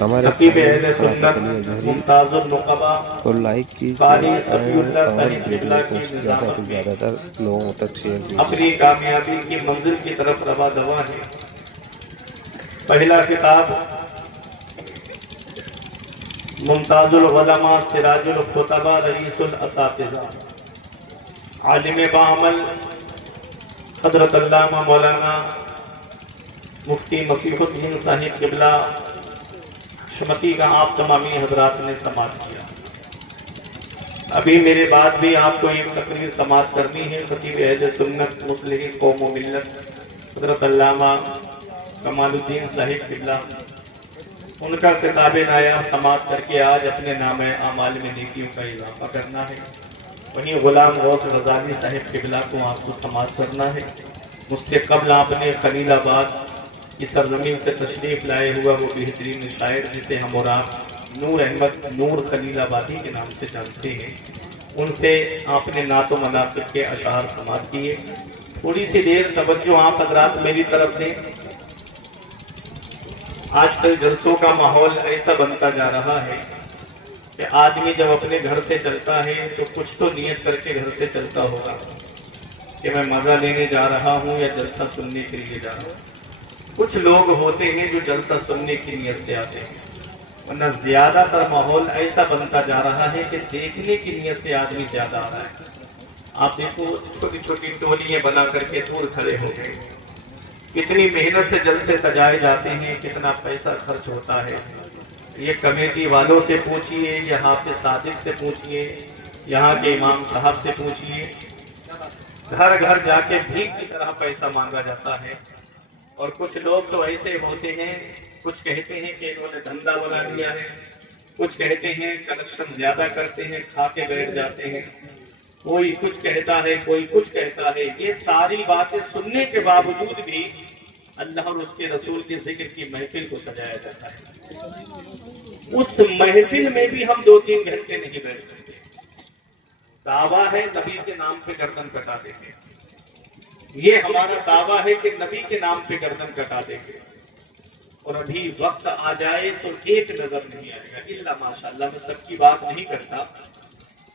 ہمارے خطیب چینل اہل خلافت سنت علی اظہری ممتاز النقبہ کو لائک کیجیے قاری صفی اللہ اور صاحب قبلہ ویڈیو کو کی زیادہ سے نظامت میں زیادہ تر لوگوں تک شیئر کیجیے. اپنی کامیابی کی منزل کی طرف رواں دواں ہے۔ پہلا خطاب ممتاز العلماء سراج الخطبہ رئیس الاساتذہ عالم بعمل حضرت علامہ مولانا مفتی مسیح الدین صاحب قبلہ شمتی کا آپ تمامی حضرات نے سماعت کیا۔ ابھی میرے بعد بھی آپ کو ایک تقریر سماعت کرنی ہے۔ خطیب اہل سنت مسلم قوم و ملت حضرت علامہ کمال الدین صاحب قبلہ، ان کا خطاب نایاب سماعت کر کے آج اپنے نام اعمال میں نیکیوں کا اضافہ کرنا ہے۔ وہیں غلام غوث غزالی صاحب قبلہ کو آپ کو سماعت کرنا ہے۔ مجھ سے قبل آپ نے خلیل آباد کی سرزمین سے تشریف لائے ہوا وہ بہترین شاعر جسے ہم اور آپ نور احمد نور خلیل آبادی کے نام سے جانتے ہیں، ان سے آپ نے نعت و مناقب کے اشعار سماعت کیے۔ تھوڑی سی دیر توجہ آپ حضرات میری طرف دیں۔ آج کل جلسوں کا ماحول ایسا بنتا جا رہا ہے کہ آدمی جب اپنے گھر سے چلتا ہے تو کچھ تو نیت کر کے گھر سے چلتا ہوگا کہ میں مزہ لینے جا رہا ہوں یا جلسہ سننے کے لیے جا رہا ہوں۔ کچھ لوگ ہوتے ہیں جو جلسہ سننے کی نیت سے آتے ہیں، ورنہ زیادہ تر ماحول ایسا بنتا جا رہا ہے کہ دیکھنے کی نیت سے آدمی زیادہ آ رہا ہے۔ آپ دیکھو چھوٹی چھوٹی ٹولیاں بنا کر کے دور کھڑے ہو گئے، کتنی محنت سے جلسے سجائے جاتے ہیں، کتنا پیسہ خرچ ہوتا ہے۔ یہ کمیٹی والوں سے پوچھئے، یہ حافظ صادق سے پوچھئے، یہاں کے امام صاحب سے پوچھئے، گھر گھر جا کے بھیک کی طرح پیسہ مانگا جاتا ہے۔ اور کچھ لوگ تو ایسے ہوتے ہیں، کچھ کہتے ہیں کہ انہوں نے دھندا بنا لیا ہے، کچھ کہتے ہیں کلیکشن زیادہ کرتے ہیں، کھا کے بیٹھ جاتے ہیں، کوئی کچھ کہتا ہے، کوئی کچھ کہتا ہے۔ یہ ساری باتیں سننے کے باوجود بھی اللہ اور اس کے رسول کے ذکر کی محفل کو سجایا جاتا ہے۔ اس محفل میں بھی ہم 2-3 گھنٹے نہیں بیٹھ سکتے۔ دعویٰ ہے نبی کے نام پہ گردن کٹا دیں گے، یہ ہمارا دعویٰ ہے کہ نبی کے نام پہ گردن کٹا دیں گے، اور ابھی وقت آ جائے تو ایک نظر نہیں آئے گا الا ماشاءاللہ۔ میں سب کی بات نہیں کرتا،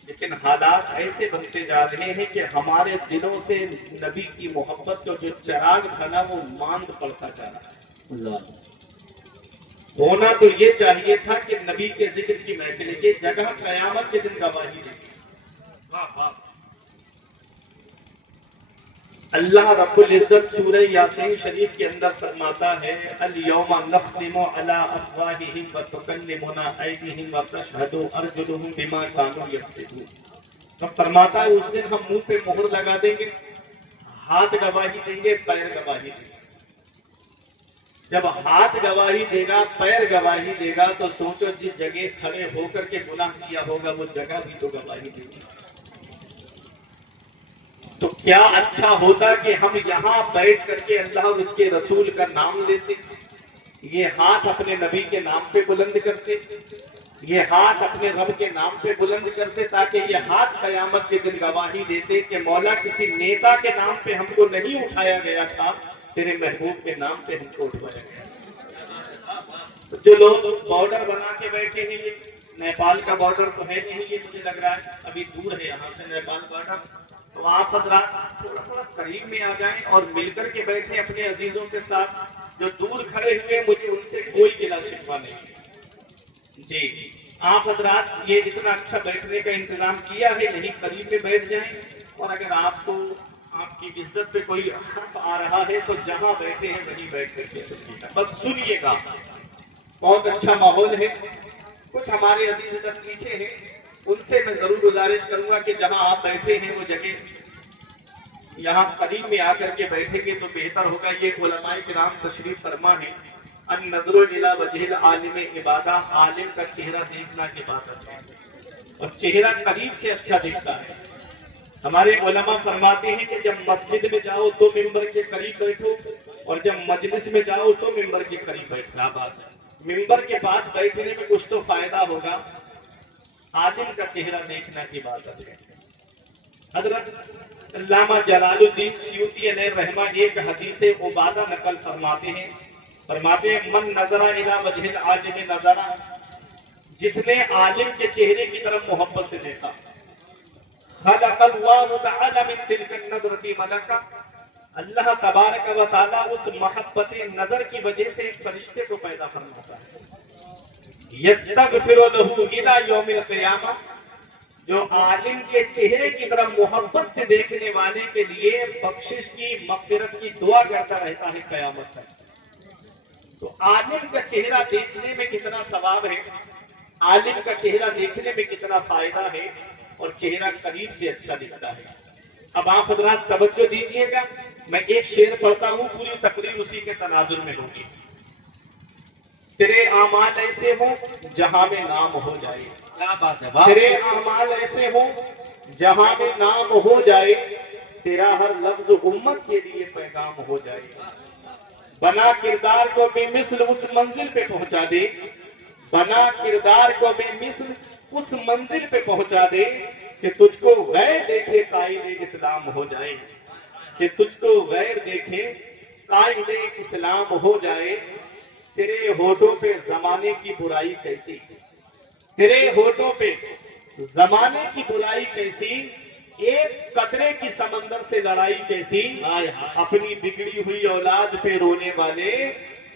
لیکن حالات ایسے بنتے جا رہے ہیں کہ ہمارے دلوں سے نبی کی محبت کا جو چراغ تھا نا وہ ماند پڑتا جا رہا ہے۔ ہونا تو یہ چاہیے تھا کہ نبی کے ذکر کی محفل، یہ جگہ قیامت کے دن گواہی دے گی۔ اللہ رب العزت سورہ یاسین شریف کے اندر فرماتا ہے الیوم نختم علی افواہہم وتکلمنا ایدیہم وتشہد ارجلہم بما کانوا یکسبون۔ تو فرماتا ہے اس دن ہم منہ پہ مہر لگا دیں گے، ہاتھ گواہی دیں گے، پیر گواہی دیں گے۔ جب ہاتھ گواہی دے گا، پیر گواہی دے گا، تو سوچو جس جگہ کھڑے ہو کر کے گناہ کیا ہوگا وہ جگہ بھی تو گواہی دے گی۔ تو کیا اچھا ہوتا کہ ہم یہاں بیٹھ کر کے اللہ اور اس کے رسول کا نام لیتے، یہ ہاتھ اپنے نبی کے نام پہ بلند کرتے، یہ ہاتھ اپنے رب کے نام پہ بلند کرتے، تاکہ یہ ہاتھ قیامت کے دن گواہی دیتے کہ مولا کسی نیتا کے نام پہ ہم کو نہیں اٹھایا گیا تھا، تیرے محبوب کے نام پہ ہم کو اٹھایا گیا۔ جو لوگ بارڈر بنا کے بیٹھے ہیں، یہ نیپال کا بارڈر تو ہے نہیں، یہ مجھے لگ رہا ہے ابھی دور ہے یہاں سے نیپال بارڈر، تو آپ حضرات تھوڑا تھوڑا قریب میں آ جائیں اور مل کر کے بیٹھیں اپنے عزیزوں کے ساتھ۔ جو دور کھڑے ہوئے مجھے ان سے کوئی گلا شکوہ نہیں۔ جی آپ حضرات یہ اتنا اچھا بیٹھنے کا انتظام کیا ہے، یہیں قریب میں بیٹھ جائیں، اور اگر آپ کو آپ کی عزت پہ کوئی حق آ رہا ہے تو جہاں بیٹھے ہیں وہیں بیٹھ کر کے سنیے گا، بس سنیے گا۔ بہت اچھا ماحول ہے۔ کچھ ہمارے عزیز ادھر پیچھے ہیں، ان سے میں ضرور گزارش کروں گا کہ جہاں آپ بیٹھے ہیں وہ جگہ یہاں قریب میں آ کر کے بیٹھیں گے تو بہتر ہوگا۔ یہ علماء کرام تشریف فرما ہے۔ النظر الی وجہ العالم عبادہ، عالم کا چہرہ دیکھنا عبادت ہے، اور چہرہ قریب سے اچھا دکھتا ہے۔ ہمارے علماء فرماتے ہیں کہ جب مسجد میں جاؤ تو ممبر کے قریب بیٹھو، اور جب مجلس میں جاؤ تو ممبر کے قریب بیٹھنا بات ہے۔ ممبر کے پاس بیٹھنے میں کچھ تو فائدہ ہوگا، عالم کا چہرہ دیکھنا عبادت ہے۔ حضرت علامہ جلال الدین سیوطی علیہ رحمہ ایک حدیث عبادہ نقل فرماتے ہیں فرماتے ہیں من نظر الی وجہ العالم نظر، جس نے عالم کے چہرے کی طرف محبت سے دیکھا، خلق اللہ تعالی من تلک النظرۃ ملکا، اللہ تبارک و تعالی اس محبت نظر کی وجہ سے ایک فرشتے کو پیدا فرماتا ہے، یستغفر له الی یوم القیامہ، جو عالم کے چہرے کی طرف محبت سے دیکھنے والے کے لیے بخشش کی مغفرت کی دعا کرتا رہتا ہے قیامت تک۔ تو عالم کا چہرہ دیکھنے میں کتنا ثواب ہے، عالم کا چہرہ دیکھنے میں کتنا فائدہ ہے، اور چہرہ قریب سے اچھا دکھتا ہے۔ اب آپ حضرات توجہ دیجئے گا، میں ایک شعر پڑھتا ہوں، پوری تقریر اسی کے تناظر میں ہوگی۔ تیرے اعمال ایسے ہوں جہاں میں نام ہو جائے، کیا بات ہے، واہ تیرے اعمال ایسے ہوں جہاں میں نام ہو جائے، تیرا ہر لفظ امت کے لیے پیغام ہو جائے، بنا کردار کو بے مثل اس منزل پہ پہنچا دے، بنا کردار کو بے مثل اس منزل پہ پہنچا دے کہ تجھ کو غیر دیکھے قائد اسلام ہو جائے، کہ تجھ کو غیر دیکھے قائد اسلام ہو جائے۔ تیرے ہونٹوں پہ زمانے کی برائی کیسی، تیرے ہونٹوں پہ زمانے کی برائی کیسی، ایک قطرے کی سمندر سے لڑائی کیسی، اپنی بگڑی ہوئی اولاد پہ رونے والے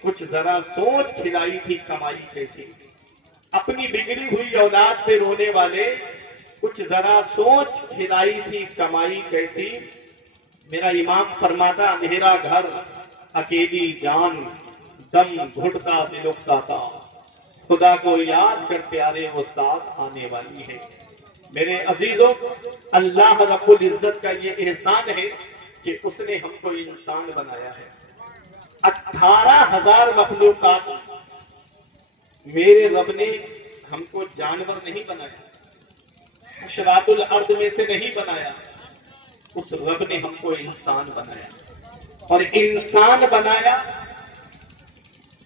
کچھ ذرا سوچ کھلائی تھی کمائی کیسی، اپنی بگڑی ہوئی اولاد پہ رونے والے کچھ ذرا سوچ کھلائی تھی کمائی کیسی۔ میرا امام فرماتا میرا گھر اکیلی جان دم گھٹتا دل اکتاتا، خدا کو یاد کر پیارے وہ ساتھ آنے والی ہے۔ میرے عزیزوں، اللہ رب العزت کا یہ احسان ہے کہ اس نے ہم کو انسان بنایا ہے۔ 18,000 مخلوقات، میرے رب نے ہم کو جانور نہیں بنایا، حشرات الارض میں سے نہیں بنایا، اس رب نے ہم کو انسان بنایا، اور انسان بنایا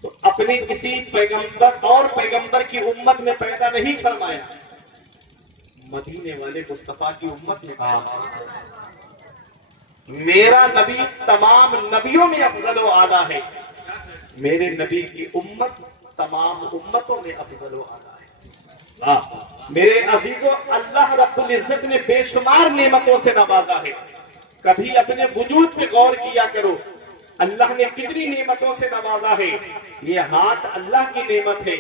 تو اپنے کسی پیغمبر اور پیغمبر کی امت میں پیدا نہیں فرمایا، مدینے والے مصطفیٰ کی امت میں پیدا فرمایا۔ میرا نبی تمام نبیوں میں افضل و اعلیٰ ہے، میرے نبی کی امت تمام امتوں میں افضل و اعلیٰ ہے۔ میرے عزیزوں، اللہ رب العزت نے بے شمار نعمتوں سے نوازا ہے، کبھی اپنے وجود پہ غور کیا کرو، اللہ نے کتنی نعمتوں سے نوازا ہے۔ یہ ہاتھ اللہ کی نعمت ہے،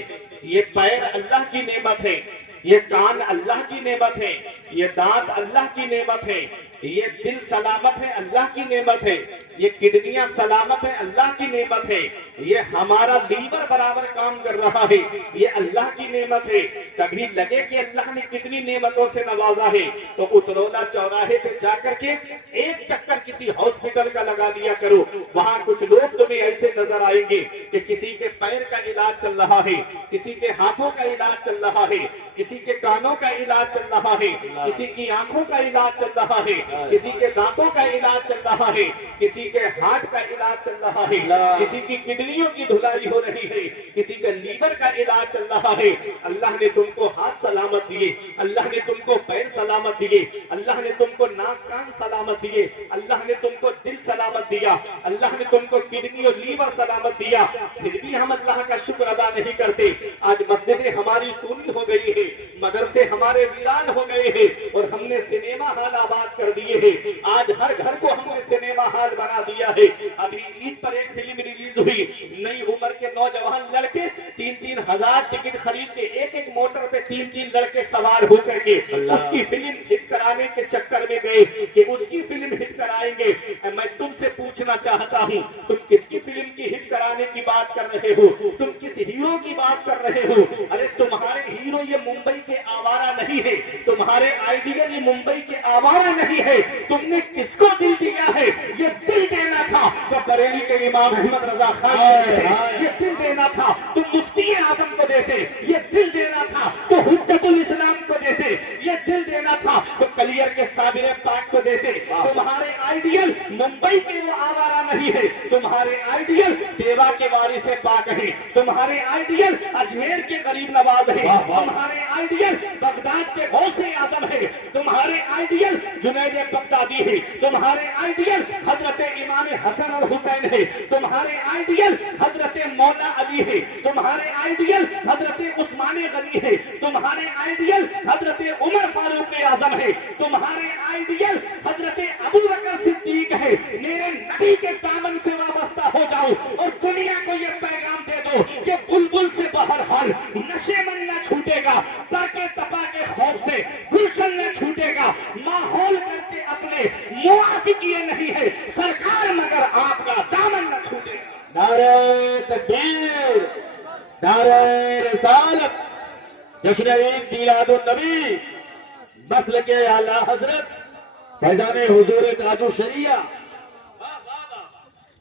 یہ پیر اللہ کی نعمت ہے، یہ کان اللہ کی نعمت ہے، یہ دانت اللہ کی نعمت ہے، یہ دل سلامت ہے اللہ کی نعمت ہے، یہ کڈنیاں سلامت ہے اللہ کی نعمت ہے، یہ ہمارا لیور برابر کام کر رہا ہے، یہ اللہ کی نعمت ہے۔ کبھی لگے کہ اللہ نے کتنی نعمتوں سے نوازا ہے تو اترولا چوراہے پہ جا کر کے ایک چکر کسی ہاسپٹل کا لگا لیا کرو، وہاں کچھ لوگ تمہیں ایسے نظر آئیں گے کہ کسی کے پیر کا علاج چل رہا ہے، کسی کے ہاتھوں کا علاج چل رہا ہے، کسی کے کانوں کا علاج چل رہا ہے، کسی کی آنکھوں کا علاج چل رہا ہے، کسی کے دانتوں کا علاج چل رہا ہے، کسی کے ہارٹ کا علاج چل رہا ہے، کسی کی کڈنیوں کی دھلائی ہو رہی ہے، کسی کے لیور کا علاج چل رہا ہے۔ اللہ نے تم کو ہاتھ سلامت دیے، اللہ نے تم کو پیر سلامت دیے، اللہ نے تم کو ناک کان سلامت دیے، اللہ نے تم کو دل سلامت دیا، اللہ نے تم کو کڈنی اور لیور سلامت دیا، پھر بھی ہم اللہ کا شکر ادا نہیں کرتے۔ آج مسجدیں ہماری سونی ہو گئی ہے، مدرسے ہمارے ویران ہو گئے ہیں، اور ہم نے سنیما ہال آباد کر دیے ہیں۔ آج ہر گھر کو ہم نے سنیما ہال بنا دیا ہے۔ ابھی عید پر ایک فلم ریلیز ہوئی، نئی عمر کے نوجوان لڑکے 3-3 ہزار ٹکٹ خرید کے ایک موٹر پہ 3 لڑکے سوار ہو کر کے اس کی فلم ہٹ کرانے کے چکر میں گئے کہ اس کی فلم ہٹ کرائیں گے۔ میں تم سے پوچھنا چاہتا ہوں، تم کس کی فلم کی ہٹ کرانے کی بات کر رہے ہو؟ تم کس ہیرو کی بات کر رہے ہو؟ ارے تمہارے ہیرو یہ ممبئی کے آوارہ نہیں ہے، تمہارے آئیڈیل یہ ممبئی کے آوارہ نہیں ہے۔ تم نے کس کو دل دیا ہے؟ یہ دل دینا تھا تو بریلی کے امام احمد رضا خان کو دیتے، یہ دل دینا تھا تو مفتی اعظم کو دیتے، یہ دل دینا تھا تو حجت الاسلام کو دیتے، یہ دل دینا تھا تو کلیئر کے صابر پاک کو دیتے. تمہارے آئیڈیل ممبئی کے وہ آوارہ نہیں ہے, تمہارے آئیڈیل دیوا کے وارث پاک ہیں, تمہارے آئیڈیل اجمیر کے غریب نواز ہیں, تمہارے آئیڈیل بغداد کے غوث اعظم ہے, تمہارے آئیڈیل جنید بغدادی ہے, تمہارے آئیڈیل حضرت امام حسن اور حسین ہے, تمہارے آئیڈیل حضرت مولا علی ہے, تمہارے آئیڈیل حضرت عثمان غنی ہے, تمہارے آئیڈیل حضرت عمر فاروق اعظم ہے, تمہارے آئیڈیل حضرت ابو بکر صدیق ہے. میرے نبی کے دامن سے وابستہ ہو جاؤ اور دنیا کو یہ پیغام دے دو کہ بلبل سے بہرحال نشے من نہ چھوٹے گا, برقے تپا کے خوف سے گلشن نہ چھوٹے گا. ماحول گرچہ اپنے موافق یہ نہیں ہے سرکار, مگر آپ کا دامن نہ چھوٹے گا. نعرہ تکبیر, نعرہ رسالت, جشن عید میلاد النبی, مسلک اعلیٰ حضرت فیضان حضور تاج الشریعہ.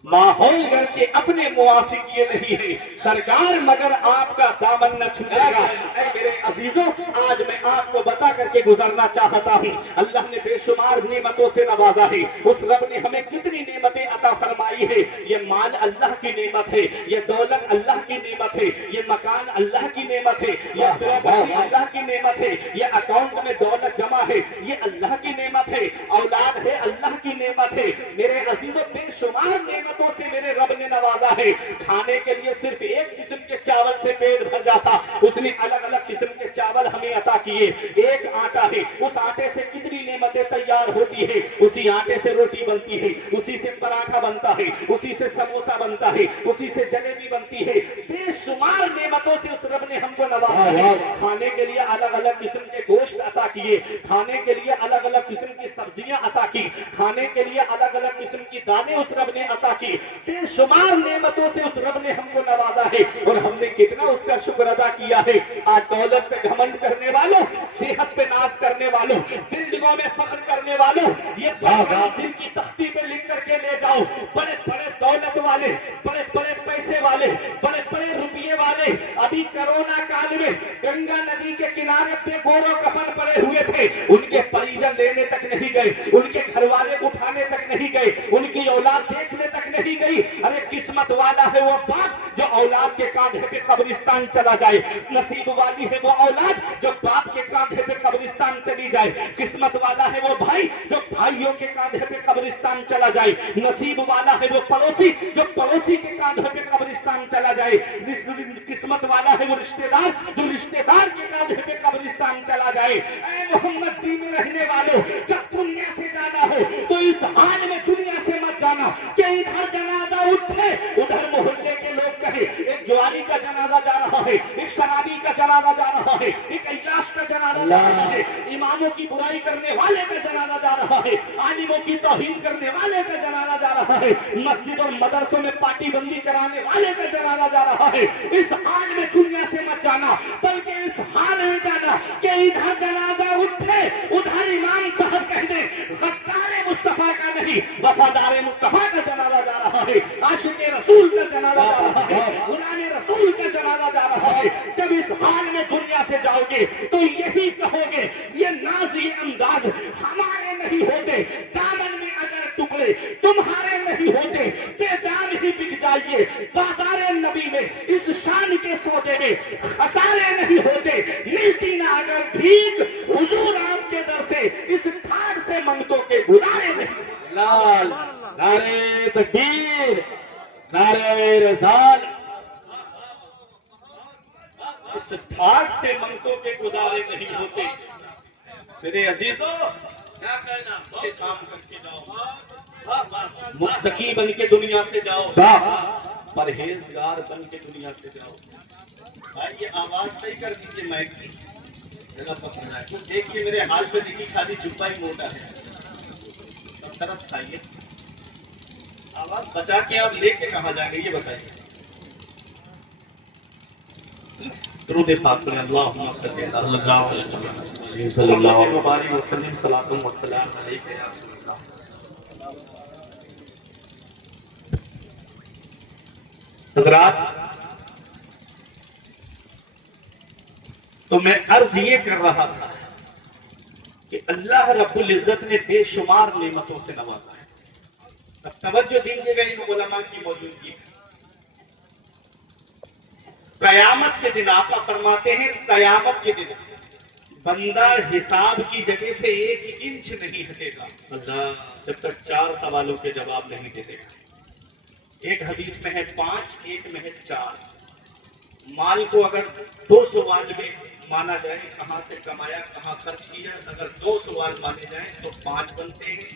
ماحول گرچہ اپنے موافق یہ نہیں ہے سرکار, مگر آپ کا دامن نہ چھوٹے گا. اے میرے عزیزوں, آج میں آپ کو بتا کر کے گزرنا چاہتا ہوں, اللہ نے بے شمار نعمتوں سے نوازا ہے. اس رب نے ہمیں کتنی نعمتیں عطا فرمائی ہے. یہ مال اللہ کی نعمت ہے, یہ دولت اللہ کی نعمت ہے, یہ مکان اللہ کی نعمت ہے, یہ پراپرٹی اللہ کی نعمت ہے, یہ اکاؤنٹ میں دولت جمع ہے, یہ اللہ کی نعمت ہے, اولاد ہے اللہ کی نعمت ہے. میرے عزیزوں, بے شمار نعمت سے میرے رب نے نوازا ہے. کھانے کے لیے صرف ایک قسم کے چاول سے پیٹ بھر جاتا, اس نے الگ الگ قسم کے چاول ہمیں عطا کیے. ایک آٹا ہے, اس آٹے سے کتنی نعمتیں تیار ہوتی ہے. اسی آٹے سے روٹی بنتی ہے, اسی سے پراٹھا بنتا ہے, اسی سے سموسا بنتا ہے, اسی سے جلیبی بنتی ہے. بے شمار نعمتوں سے اس رب نے ہم کو نوازا ہے. کھانے کے لیے الگ الگ قسم کے گوشت عطا کیے, کھانے کے لیے الگ الگ قسم کی سبزیاں عطا کی, کھانے کے لیے الگ الگ قسم کی دالیں اس رب نے عطا کی. بے شمار نعمتوں سے اس رب نے ہم کو نوازا ہے, اور ہم نے کتنا اس کا شکر ادا کیا ہے. آج دولت پہ گھمنڈ کرنے والوں, صحت پہ ناز کرنے والوں, بلڈنگوں میں فخر کرنے والوں, یہ پیغام دل کی تختی پہ لکھ کر کے لے جاؤ. بڑے بڑے دولت والے, بڑے بڑے پیسے والے, بڑے بڑے روپیے والے ابھی کرونا کال میں گنگا ندی کے کنارے پہ گورو کفن پڑے ہوئے تھے. ان کے پریجن لینے تک نہیں گئے, ان کے گھر والے اٹھانے تک نہیں گئے, ان کی اولاد دیکھنے تک نہیں گئی. ارے قسمت والا ہے وہ باپ جو اولاد کے کاندھے پہ قبرستان چلا جائے, نصیب والی ہے وہ اولاد جو باپ کے کاندھے پہ قبرستان چلی جائے, قسمت والا ہے وہ بھائی جو بھائیوں کے کاندھے پہ قبرستان چلا جائے, نصیب والا ہے وہ پڑوسی جو پڑوسی کے کاندھے پہ قبرستان چلا جائے, قسمت والا ہے وہ رشتہ دار جو رشتہ دار کے کاندھے پہ قبرستان چلا جائے. اے محمد پی میں رہنے والوں, جب دنیا سے جانا ہو تو اس حال میں دنیا سے مت جانا کہ ادھر جنازہ اٹھے ادھر محلے کے لوگ کہیں ایک جواری کا جنازہ جا رہا ہے, ایک شرابی کا جنازہ جا رہا ہے, ایک عیاش کا جنازہ جا رہا ہے, اماموں کی برائی کرنے والے کا جنازہ جا رہا ہے, عالموں کی توہین کرنے والے کا جنازہ جا رہا ہے, مسجد اور مدرسوں میں پارٹی بندی کرانے والے کا جنازہ جا رہا ہے. اس حال میں دنیا سے مت جانا, بلکہ اس حال میں جانا کہ ادھر جنازہ اٹھے ادھر امام صاحب کہہ دیں غدار مصطفیٰ کا نہیں وفادار مصطفیٰ کا جنازہ جا رہا ہے, عاشق رسول کا جنازہ جا رہا ہے, غلام رسول کا جنازہ جا رہا ہے. جب اس حال میں دنیا سے جاؤ گے تو یہی کہو گے یہ ناز یہ انداز ہمارے نہیں ہوتے, دامن میں اگر ٹکڑے تمہارے نہیں ہوتے بے دام ہی بک جائیے. بازار نبی میں اس شان کے سودے میں خسارے نہیں ہوتے, ملتی نہ اگر بھیک حضور آپ کے در سے اس ٹھاٹ سے منگتوں کے گزارے نہیں. لال, نعرہ تکبیر, نعرہ رسالت, اس ٹھاٹ سے منگتوں کے گزارے نہیں ہوتے. میرے عزیزوں, اچھے کام کر کے جاؤ, متقی بن کے دنیا سے جاؤ, پرہیزگار بن کے دنیا سے جاؤ. بھائی یہ آواز صحیح کر دیجیے, مائک کی جگہ پکڑنا ہے. کچھ دیکھیے میرے ہاتھ پہ دیکھیے خالی جبہ ہی موٹا ہے, ترس کھائیے. آواز بچا کے آپ لے کے کہاں جائیں گے یہ بتائیے. درود پاک پڑھیں, اللہم صلی اللہ علیہ وسلم, صلاۃ و سلام علیک یا رسول اللہ. حضرات, تو میں عرض یہ کر رہا تھا کہ اللہ رب العزت نے بے شمار نعمتوں سے نوازا ہے. اب توجہ دیجیے گا ان علماء کی موجودگی. قیامت کے دن آقا فرماتے ہیں قیامت کے دن بندہ حساب کی جگہ سے 1 انچ نہیں ہٹے گا اللہ جب تک 4 سوالوں کے جواب نہیں دے گا. ایک حدیث میں ہے 5, ایک میں ہے 4. مال کو اگر 2 سوال میں مانا جائے کہاں سے کمایا کہاں خرچ کیا, اگر 2 سوال مانے جائیں تو 5 بنتے ہیں,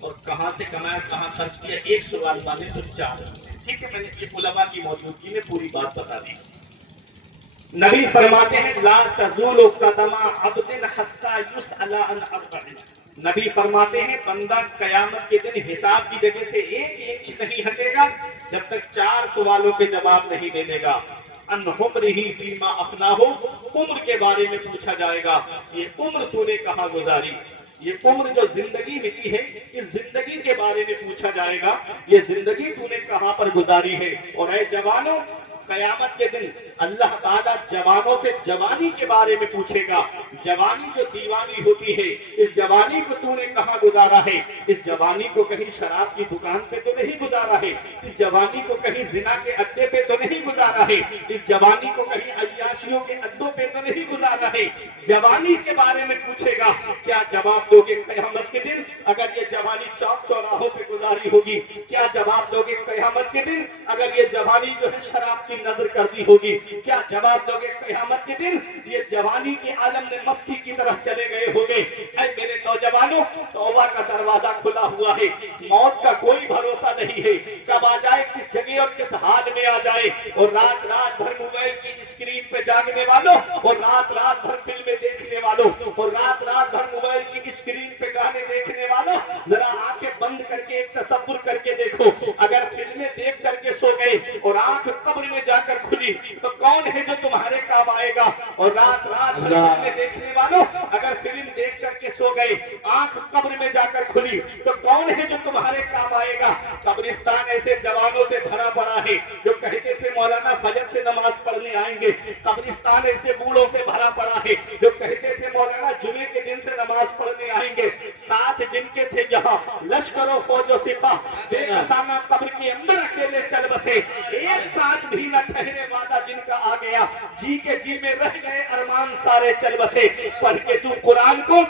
اور کہاں سے کمایا کہاں خرچ کیا 1 سوال مانے تو 4 بنتے ہیں. ٹھیک ہے, میں نے یہ علماء کی موجودگی میں پوری بات بتا دی. نبی فرماتے ہیں لا تزول قدم عبد حتى يسأل عن 4. نبی فرماتے ہیں بندہ قیامت کے دن حساب کی جگہ سے 1 انچ نہیں ہٹے گا جب تک 4 سوالوں کے جواب نہیں دے دے گا. ان عمرہ فیما افناہ, عمر کے بارے میں پوچھا جائے گا یہ عمر تو نے کہاں گزاری, یہ عمر جو زندگی ملی ہے اس زندگی کے بارے میں پوچھا جائے گا یہ زندگی تو نے کہاں پر گزاری ہے. اور اے جوانوں, قیامت کے دن اللہ تعالیٰ جوانوں سے جوانی کے بارے میں پوچھے گا. جوانی جو دیوانی ہوتی ہے اس جوانی کو تو نے کہاں گزارا ہے, اس جوانی کو کہیں شراب کی دکان پہ تو نہیں گزارا ہے, اس جوانی کو کہیں زنا کے اڈے پہ تو نہیں گزارا ہے, اس جوانی کو کہیں عیاشیوں کے اڈوں پہ تو نہیں گزارا ہے. جوانی کے بارے میں پوچھے گا. کیا جواب دو گے قیامت کے دن اگر یہ جوانی چوک چوراہوں پہ گزاری ہوگی؟ کیا جواب دو گے قیامت کے دن اگر یہ جوانی جو ہے شراب کی نظر کر دی ہوگی؟ کیا جواب دو گے قیامت کے دن یہ جوانی کے عالم میں مستی کی طرف چلے گئے ہوگے؟ اے میرے نوجوانوں, توبہ کا دروازہ کھلا ہوا ہے, موت کا کوئی بھروسہ نہیں ہے, کب آ جائے کس جگہ اور کس حال میں آ جائے. اور رات رات بھر موبائل کی اسکرین پہ جاگنے والوں, اور رات رات بھر فلمیں دیکھنے والوں, اور رات رات بھر موبائل کی اسکرین پہ گانے دیکھنے والوں, ذرا آنکھیں بند کر کے ایک تصور کر کے دیکھو, اگر فلمیں دیکھ کر کے سو گئے اور آنکھ قبر میں جا کر کھلی تو کون ہے جو تمہارے کام آئے گا؟ اور رات رات بھر فلمیں دیکھنے والوں, اگر فلم دیکھ کر کے سو گئے آنکھ قبر میں جا کر کھلی تو کون ہے جو تمہارے کام آئے گا؟ قبرستان ایسے جوانوں سے بھرا پڑا ہے جو کہتے تھے مولانا فجر سے نماز پڑھنے آئیں گے. قبرستان ایسے بوڑھوں سے بھرا پڑا ہے جو کہتے تھے مولانا جمعے کے دن سے نماز پڑھنے آئیں گے. ساتھ جن کے تھے یہاں لشکر و فوج و سپاہ بے کسانہ قبر کے اندر اکیلے چل بسے, ایک ساتھ بھی نہ ٹھہرے وعدہ جن کا آ گیا, جی کے جی میں رہ گئے ارمان سارے چل بسے. پڑھ کے تو قرآن کو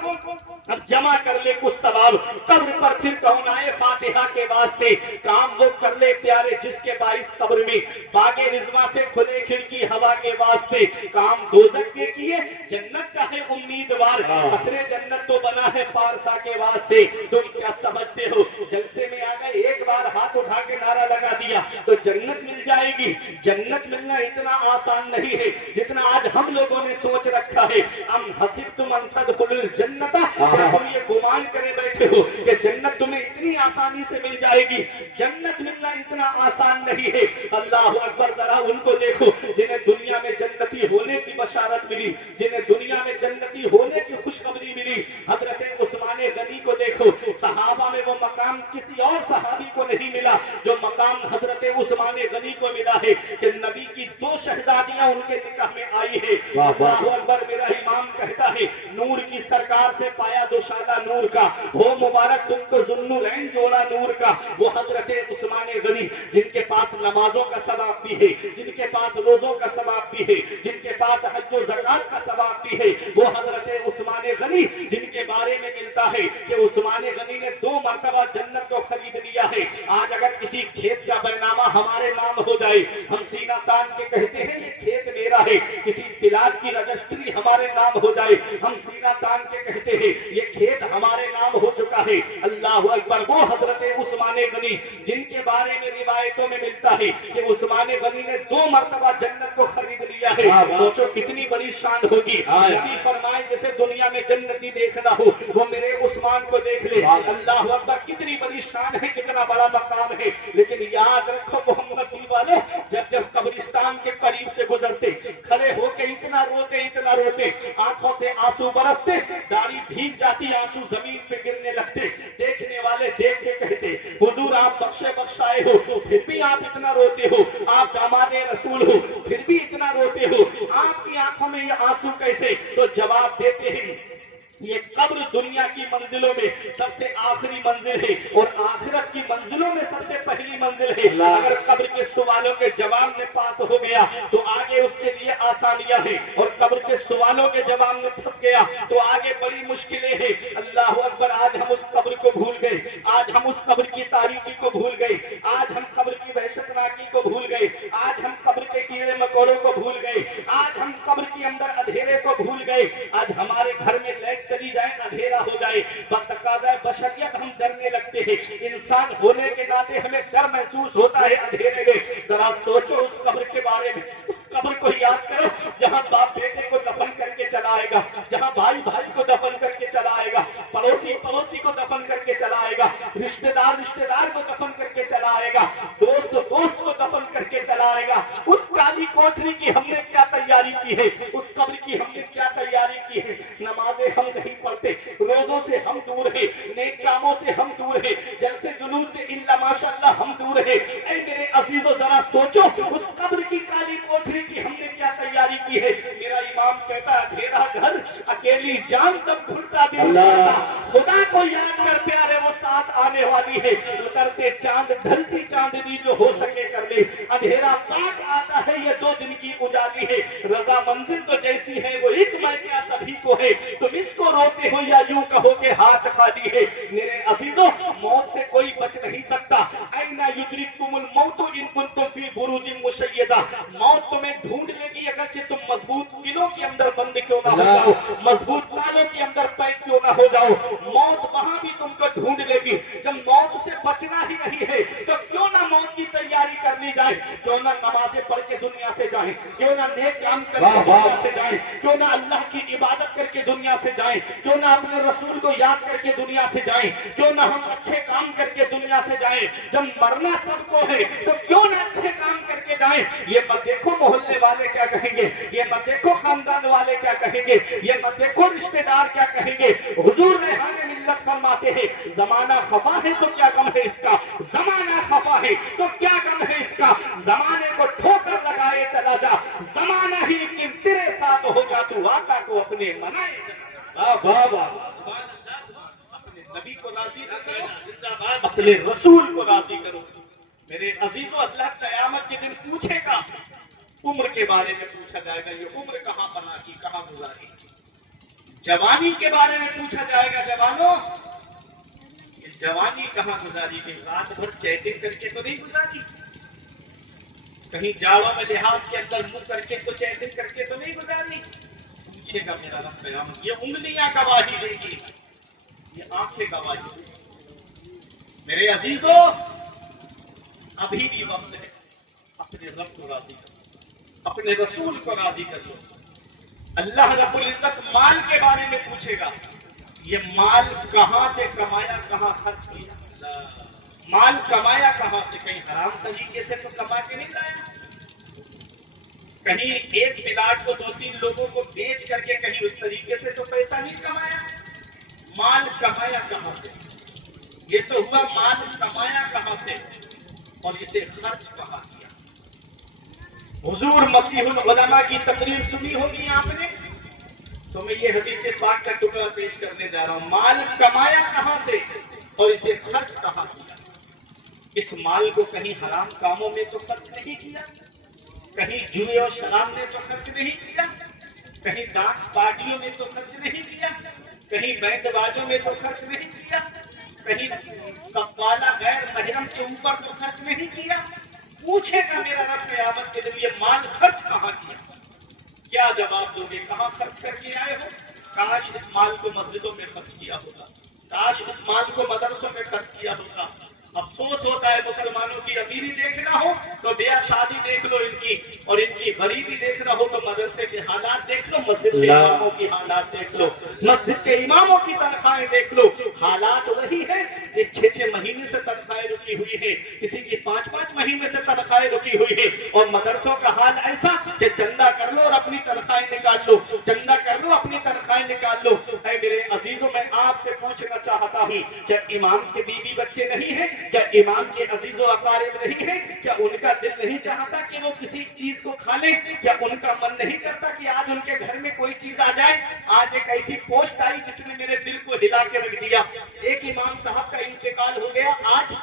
اب جمع کر لے کچھ ثواب, قبر پر پھر کون آئے فاتحہ کے واسطے, کام وہ کر لے پیارے جس کے باعث قبر میں باغ رضوان سے کھلے کھڑکی ہوا کے واسطے, کام دوزخ کے کیے جنت کا ہے امیدوار, قصر جنت تو بنا ہے پارسا کے واسطے. تم کیا سمجھتے ہو جلسے میں آ گئے ایک بار ہاتھ اٹھا کے نعرہ لگا دیا تو جنت مل جائے گی؟ جنت ملنا اتنا آسان نہیں ہے جتنا آج ہم لوگوں نے سوچ رکھا ہے. ام حسبتم ان تدخلوا الجنت, کیا تم یہ گمان کرے بیٹھے ہو کہ جنت تمہیں اتنی آسانی سے مل جائے گی؟ جنت ملنا اتنا آسان نہیں ہے. اللہ اکبر, ذرا ان کو دیکھو جنہیں دنیا میں جنتی ہونے کی بشارت ملی, جنہیں دنیا میں جنتی ہونے کی خوشخبری ملی. حضرت عثمان غنی کو دیکھو, صحابہ میں وہ مقام کسی اور صحابی کو نہیں ملا جو مقام حضرت عثمان غنی کو ملا ہے کہ نبی کی 2 شہزادیاں ان کے نکاح میں آئی ہے. اللہ اکبر, میرا امام کہتا ہے نور کی سرکار سے پایا دوشالہ نور کا, ہو مبارک تم کو ذوالنورین جوڑا نور کا. وہ حضرت عثمان غنی جن کے پاس نمازوں کا ثواب بھی ہے, جن کے پاس روزوں کا ثواب بھی ہے, جن کے پاس حج و زکات کا ثواب بھی ہے, وہ حضرت عثمان غنی جن کے بارے میں ملتا ہے کہ عثمان غنی نے 2 مرتبہ جنت کو خرید لیا ہے. آج اگر کسی کھیت کا برنامہ ہمارے نام ہو جائے, ہم سینہ تان کے کہتے ہیں یہ کھیت میرا ہے. کسی پلاٹ کی رجسٹری ہمارے نام ہو جائے, ہم سینہ تان کے کہتے ہیں یہ کھیت ہمارے نام ہو چکا ہے. اللہ اکبر, وہ حضرت عثمان غنی جن کے بارے میں روایتوں میں ملتا ہے کہ عثمان غنی نے 2 مرتبہ جنت کو خرید لیا ہے. سوچو کتنی بڑی شان ہوگی. نبی فرمائے جسے دنیا میں جنتی دیکھنا ہو وہ میرے عثمان کو دیکھ لے. اللہ اکبر, کتنی بڑی شان ہے, کتنا بڑا مقام ہے. لیکن یاد رکھو محمد والے, جب قبرستان کے قریب سے گزرتے کھڑے ہو کے اتنا روتے, آنکھوں سے آنسو برستے, داڑھی بھیگ جاتی, آنسو زمین پہ گرنے لگتے. دیکھنے والے دیکھ کے کہتے حضور آپ بخشائے ہو پھر بھی آپ اتنا روتے ہو, آپ داماد رسول ہو پھر بھی اتنا روتے ہو, آپ کی آنکھوں میں یہ آنسو کیسے؟ تو جواب دیتے ہیں یہ قبر دنیا کی منزلوں میں سب سے آخری منزل ہے اور آخرت کی منزلوں میں سب سے پہلی منزل ہے. اگر قبر کے سوالوں کے جواب میں پاس ہو گیا تو آگے اس کے لیے آسانیاں ہیں, اور قبر کے سوالوں کے جواب میں پھنس گیا تو آگے بڑی مشکلیں ہیں. اللہ اکبر. آج ہم اس قبر کو بھول گئے, آج ہم اس قبر کی تاریکی کو بھول گئے, آج ہم قبر کی وحشتناکی کو بھول گئے, آج ہم قبر کے کیڑے مکوڑوں کو بھول گئے, آج ہم قبر کے اندر اندھیرے کو بھول گئے. آج ہمارے گھر میں لائٹ چلی جائے, اندھیرا ہو جائے, بتقاضۂ بشریت ہم ڈرنے لگتے ہیں. انسان ہونے کے ناطے ہمیں ڈر محسوس ہوتا ہے اندھیرے میں. ذرا سوچو اس قبر کے بارے میں, اس قبر کو یاد کرو جہاں باپ بیٹے کو دفن کر کے چلا آئے گا, جہاں بھائی بھائی کو دفن کر کے چلا آئے گا, پڑوسی پڑوسی کو دفن کر کے چلا آئے گا, رشتہ دار کو دفن کر کے چلا آئے گا, دوست کو دفن کر کے چلا آئے گا. اس کالی کوٹری کی ہم نے کیا تیاری کی ہے, اس قبر کی ہم نے کیا تیاری کی ہے. نمازیں ہم نہیں پڑھتے, روزوں سے ہم دور ہیں, نیک کاموں سے ہم دور ہیں, جلسے جلوس سے الا ماشاءاللہ ہم دور ہیں. اے میرے عزیزو ذرا سوچو اس قبر کی کالی کوٹری کی ہم نے کیا تیاری کی ہے. میرا امام کہتا ہے اندھیرا گھر اکیلی جان تب بھولتا دل کرتا, خدا کو یاد کر پیارے وہ ساتھ آنے والی ہے. کرتے چاند ڈھلتی چاندنی جو ہو سکے کر لے, اندھیرا پاک آتا ہے یہ 2 دن کی اجالی ہے. رضا منزل تو جیسی ہے وہ ایک میں کیا سبھی کو ہے, تم اس کو روتے ہو یا یوں کہو کہ ہاتھ خالی ہے. میرے عزیزو موت سے کوئی بچ نہیں سکتا. اینا یدرککم الموت ان کنتم فی بروج مشیدہ, موت تمہیں ڈھونڈ لے گی اگرچہ تم مضبوط قلعوں کے اندر بند کیوں نہ ہو جاؤ, مضبوط تالوں کے اندر قید کیوں نہ ہو جاؤ, موت وہاں بھی تم کو ڈھونڈ لے گی. جب موت سے بچنا ہی نہیں ہے تو کیوں نہ موت کی تیاری کر لی جائے, کیوں نہ نمازیں پڑھ کے دنیا سے جائیں, کیوں نہ نیک کام کر کے دنیا سے جائیں, کیوں نہ اللہ کی عبادت کر کے دنیا سے جائیں, کیوں نہ اپنے رسول کو یاد کر کے دنیا سے جائیں, کیوں نہ ہم اچھے کام کر کے دنیا سے جائیں. جب مرنا سب کو ہے تو کیوں نہ اچھے کام کر کے جائیں. یہ مت دیکھو محلے والے کیا کہیں گے, یہ مت دیکھو خاندان والے کیا کہیں گے, یہ مت دیکھو رشتہ دار کیا کہیں گے. حضور ریحان ملت فرماتے ہیں زمانہ خفا ہے تو کیا غم ہے اس کا, زمانہ خفا ہے تو کیا غم ہے اس کا. زمانے کو ٹھوکر لگائے چلا جا, زمانہ ہی کہ تیرے ساتھ ہوگا, تو آقا کو اپنے منائے چلا. اپنے نبی کو راضی نہ کرو, اپنے رسول کو راضی کرو. میرے عزیزو اللہ قیامت کے دن پوچھے گا, عمر کے بارے میں پوچھا جائے گا, یہ عمر کہاں بنا کی, کہاں گزاری. جوانی کے بارے میں پوچھا جائے گا, جوانوں یہ جوانی کہاں گزاری کی, رات بھر چیٹنگ کر کے تو نہیں گزاری, کہیں جاوا میں لحاظ کے اندر منہ کر کے تو چیٹنگ کر کے تو نہیں گزاری. پوچھے گا میرا رب قیامت, یہ انگلیاں گواہی دے گی, یہ آنکھیں گواہی دے گی. میرے عزیزو ابھی بھی وقت ہے, اپنے رب کو راضی کرو, اپنے رسول کو راضی کر لو. اللہ رب العزت مال کے بارے میں پوچھے گا, یہ مال کہاں سے کمایا, کہاں خرچ کیا. مال کمایا کہاں سے, کہیں حرام طریقے سے تو کما کے نہیں لایا, کہیں ایک پلاٹ کو 2-3 لوگوں کو بیچ کر کے کہیں اس طریقے سے تو پیسہ نہیں کمایا. مال کمایا کہاں سے, یہ تو ہوا مال کمایا کہاں سے اور اسے خرچ کہاں کیا. حضور مسیح العلماء کی تقریر سنی ہوگی آپ نے, تو میں یہ حدیث پاک کا ٹکڑا پیش کرنے جا رہا ہوں. مال کمایا کہاں سے اور اسے خرچ کہاں کیا. اس مال کو کہیں حرام کاموں میں تو خرچ نہیں کیا, کہیں جوئے اور شراب میں تو خرچ نہیں کیا, کہیں ڈانس پارٹیوں میں تو خرچ نہیں کیا, کہیں بینڈ باجوں میں تو خرچ نہیں کیا, کہیں قوالا غیر محرم کے اوپر تو خرچ نہیں کیا. پوچھے گا میرا رب قیامت کے دن یہ مال خرچ کہاں کیا. کیا جواب دو گے, کہاں خرچ کر کے آئے ہو. کاش اس مال کو مسجدوں میں خرچ کیا ہوتا, کاش اس مال کو مدرسوں میں خرچ کیا ہوتا. افسوس ہوتا ہے مسلمانوں کی امیری دیکھنا ہو تو بیاہ شادی دیکھ لو ان کی, اور ان کی غریبی دیکھنا ہو تو مدرسے کے حالات دیکھ لو, مسجد کے اماموں کی حالات دیکھ لو, مسجد کے اماموں کی تنخواہیں دیکھ لو. حالات وہی ہے کہ 6-6 مہینے سے تنخواہیں رکی ہوئی ہے, کسی کی 5-5 مہینے سے تنخواہیں رکی ہوئی ہے, اور مدرسوں کا حال ایسا کہ چندہ کر لو اور اپنی تنخواہیں نکال لو, چندہ کر لو اپنی تنخواہیں نکال لو. اے میرے عزیزوں میں آپ سے پوچھنا چاہتا ہوں کہ امام کے بیوی بچے نہیں ہیں, کیا امام کے عزیز و اقارب نہیں ہے؟ کیا ان کا دل نہیں چاہتا کہ وہ کسی چیز کو کھا لیں؟ کیا ان کا من نہیں کرتا کہ آج ان کے گھر میں کوئی چیز آ جائے؟ آج ایک ایسی پوسٹ آئی جس نے میرے دل کو ہلا کے رکھ دیا. ایک امام صاحب کا انتقال ہو گیا آج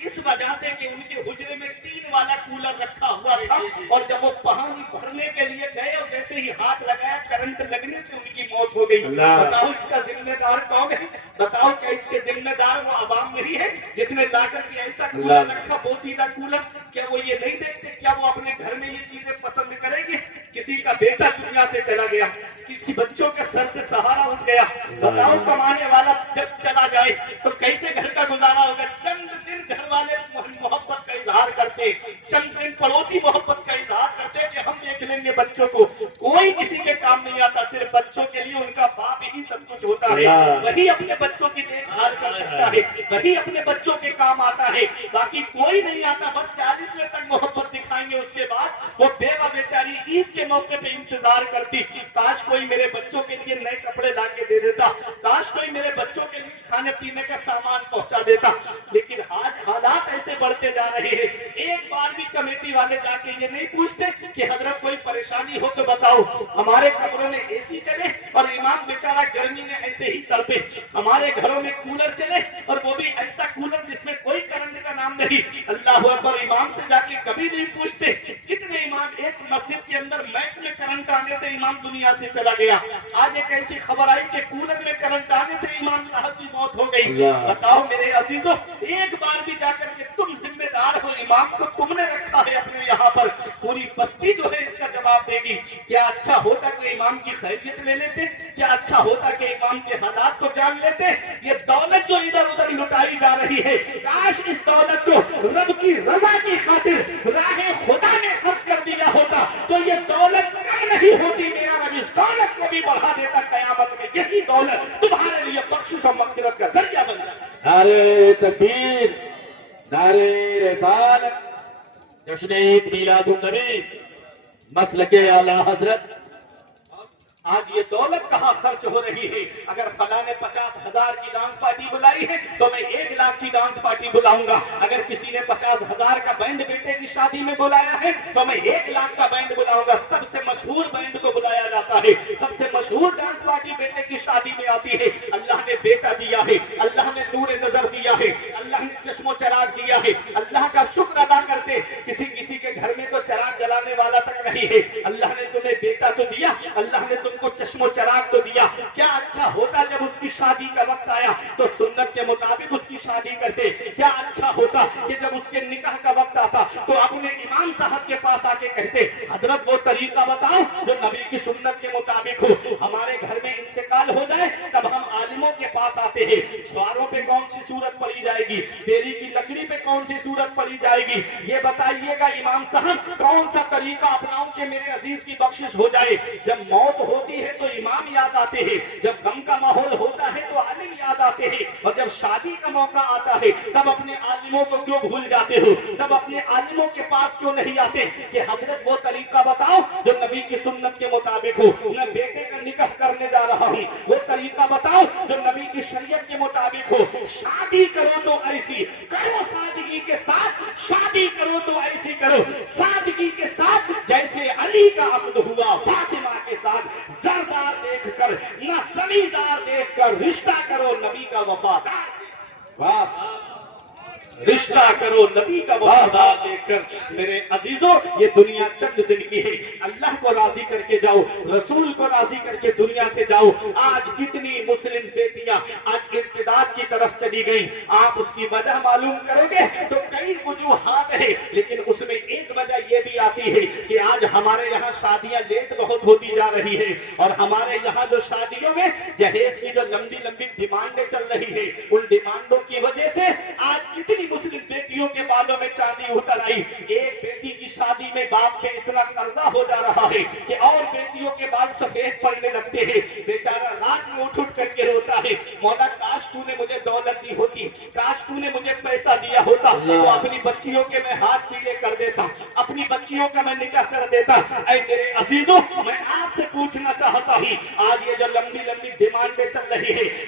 اس وجہ سے کہ ان کے حجرے میں ٹین والا کولر رکھا ہوا تھا اور جب وہ پانی بھرنے کے لیے گئے اور جیسے ہی ہاتھ لگایا کرنٹ لگنے سے ان کی موت ہو گئی. بتاؤ اس کا ذمہ دار کون ہے؟ بتاؤ کہ اس کے ذمہ دار وہ عوام نہیں ہے جس نے لا کر کے ایسا کولر رکھا بوسیدہ کولر؟ کیا وہ یہ نہیں دیکھتے؟ کیا وہ اپنے گھر میں یہ چیزیں پسند کریں گے؟ کسی کا بیٹا دنیا سے چلا گیا, کسی بچوں کے سر سے سہارا اٹھ گیا. بتاؤ کمانے والا جب چلا جائے تو کیسے گھر کا گزارا ہوگا؟ چند دن گھر والے محبت کا اظہار کرتے, چند دن پڑوسی محبت کا اظہار کرتے کہ ہم دیکھ لیں گے بچوں کو. کوئی کسی کے کام نہیں آتا, صرف بچوں کے لیے ان کا باپ ہی سب کچھ ہوتا ہے. وہی اپنے بچوں کی دیکھ بھال کر سکتا ہے, وہی اپنے بچوں کے کام آتا ہے, باقی کوئی نہیں آتا. بس 40 تک محبت دکھائیں گے, اس کے بعد وہ بیوہ بیچاری عید کے موقع پہ انتظار کرتی, کاش کوئی میرے بچوں کے لیے نئے کپڑے لا کے دے دیتا, کاش کوئی میرے بچوں کے لیے کھانے پینے کا سامان پہنچا دیتا. لیکن آج حالات ایسے بڑھتے جا رہے ہیں, ایک بار بھی کمیٹی والے جا کے یہ نہیں پوچھتے کہ حضرت کوئی پریشانی ہو تو بتاؤ. ہمارے قبروں میں اے سی چلے اور امام بیچارہ گرمی میں ایسے ہی تڑپے, ہمارے گھروں میں کولر چلے اور وہ بھی ایسا کولر جس میں کوئی کرنٹ کا نام نہیں. اللہ اکبر, امام سے جا کے کبھی نہیں پوچھتے. کتنے امام, ایک مسجد کے اندر میک میں کرنٹ آنے سے امام دنیا سے چلا گیا. آج ایک ایسی خبر آئی کہ کولر میں کرنٹ آنے سے امام صاحب کی موت ہو گئی. بتاؤ میرے عزیزوں, ایک بار بھی جا کر کے تم ذمہ دار ہو, امام کو تم نے رکھا ہے اپنے یہاں پر, پوری بستی جو ہے اس کا جواب دے گی. کیا اچھا ہوتا کہ امام کی خیریت لے لیتے؟ کیا اچھا ہوتا کہ امام کے حالات کو جان لیتے؟ یہ دولت جو ادھر ادھر لٹائی جا رہی ہے, کاش اس دولت کو رب کی رضا کی خاطر راہ خدا میں خرچ کر دیا ہوتا تو یہ دولت کم نہیں ہوتی. میرا رب اس دولت کو بھی بڑھا دیتا, قیامت میں یہی دولت تمہارے لیے بخشش اور مغفرت کا ذریعہ بن جائے. نعرے تکبیر, نعرے رسالت, جشن عید میلاد النبی, مسلک اعلی حضرت. آج یہ دولت کہاں خرچ ہو رہی ہے؟ اگر فلاں نے 50,000 کی ڈانس پارٹی بلائی ہے تو میں 1 لاکھ کی ڈانس پارٹی بلاؤں گا. اگر کسی نے 50,000 کا بینڈ بیٹے کی شادی میں بلایا ہے تو میں 1 لاکھ کا بینڈ بلاؤں گا. سب سے مشہور بینڈ کو بلایا جاتا ہے, سب سے مشہور ڈانس پارٹی بیٹے کی شادی میں آتی ہے. اللہ نے بیٹا دیا ہے, اللہ نے نور نظر دیا ہے, اللہ نے چشم و چراغ دیا ہے. اللہ کا شکر ادا کرتے. کسی کے گھر میں تو چراغ جلانے والا تک نہیں ہے. اللہ نے تمہیں بیٹا تو دیا, اللہ نے تم کو چشم و چراغ تو دیا. کیا اچھا ہوتا جب اس کی شادی کا وقت آیا تو سنت کے مطابق اس کی شادی کرتے. کیا اچھا ہوتا کہ جب اس کے نکاح کا وقت آتا تو اپنے امام صاحب کے پاس آ کے کہتے, حضرت وہ طریقہ بتاؤ جو نبی کی سنت کے مطابق ہو. ہمارے گھر میں انتقال ہو جائے تب ہم عالموں کے پاس آتے ہیں. چھواروں پہ کون سی صورت پڑی جائے گی, بیری کی لکڑی پہ کون سی صورت پڑی جائے گی, یہ بتائیے گا امام صاحب کون سا طریقہ اپناؤں کہ میرے عزیز کی بخشش ہو جائے. جب موت ہوتی ہے تو امام یاد آتے ہیں, جب غم کا ماحول ہوتا ہے تو عالم یاد آتے ہیں, اور جب شادی کا موقع آتا ہے تب اپنے عالموں کو کیوں بھول جاتے ہو, تب اپنے عالموں کے پاس کیوں نہیں آتے کہ حضرت وہ طریقہ بتاؤ جو نبی کی سنت کے مطابق ہو. میں بیٹے کا نکاح کرنے جا رہا ہوں, وہ طریقہ بتاؤ جو نبی کی شریعت کے مطابق ہو. شادی کرو تو ایسی کرو, سادگی کے ساتھ شادی کرو تو ایسی کرو, سادگی کے ساتھ جیسے علی کا عقد ہوا فاطمہ کے ساتھ. زردار دیکھ کر نہ زمیندار دیکھ کر رشتہ کرو نبی کا وفادار. واہ, رشتہ کرو نبی کا وفادار دیکھ کر. میرے عزیزوں, یہ دنیا چند دن کی ہے, اللہ کو راضی کر کے جاؤ, رسول کو راضی کر کے دنیا سے جاؤ. آج کتنی مسلم بیٹیاں آج ارتداد کی طرف چلی گئیں. آپ اس کی وجہ معلوم کرو گے تو کئی وجوہات ہیں, لیکن اس میں ایک وجہ یہ بھی آتی ہے کہ آج ہمارے یہاں شادیاں لیٹ بہت ہوتی جا رہی ہے, اور ہمارے یہاں جو شادیوں میں جہیز کی جو لمبی لمبی ڈیمانڈیں چل رہی ہیں, ان ڈیمانڈوں کی وجہ سے آج کتنی مسلم بیٹیوں کے بالوں میں چاندی اتر آئی. ایک بیٹی کی شادی میں باپ پہ اتنا قرضہ ہو جا رہا ہے کہ اور بیٹیوں کے بال سفید پڑنے لگتے ہیں. بیچارہ رات میں اٹھ کر کے روتا ہے, مولا کاش تو نے مجھے دولت دی ہوتی, کاش تو نے مجھے پیسہ دیا ہوتا تو اپنی بچیوں کے میں ہاتھ پیلے کر دیتا, اپنی بچیوں کا میں نکاح کر دیتا. اے میرے عزیزوں, میں آپ سے پوچھنا چاہتا ہوں, آج یہ جو لمبی لمبی ڈیمانڈیں چل رہی ہے,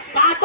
7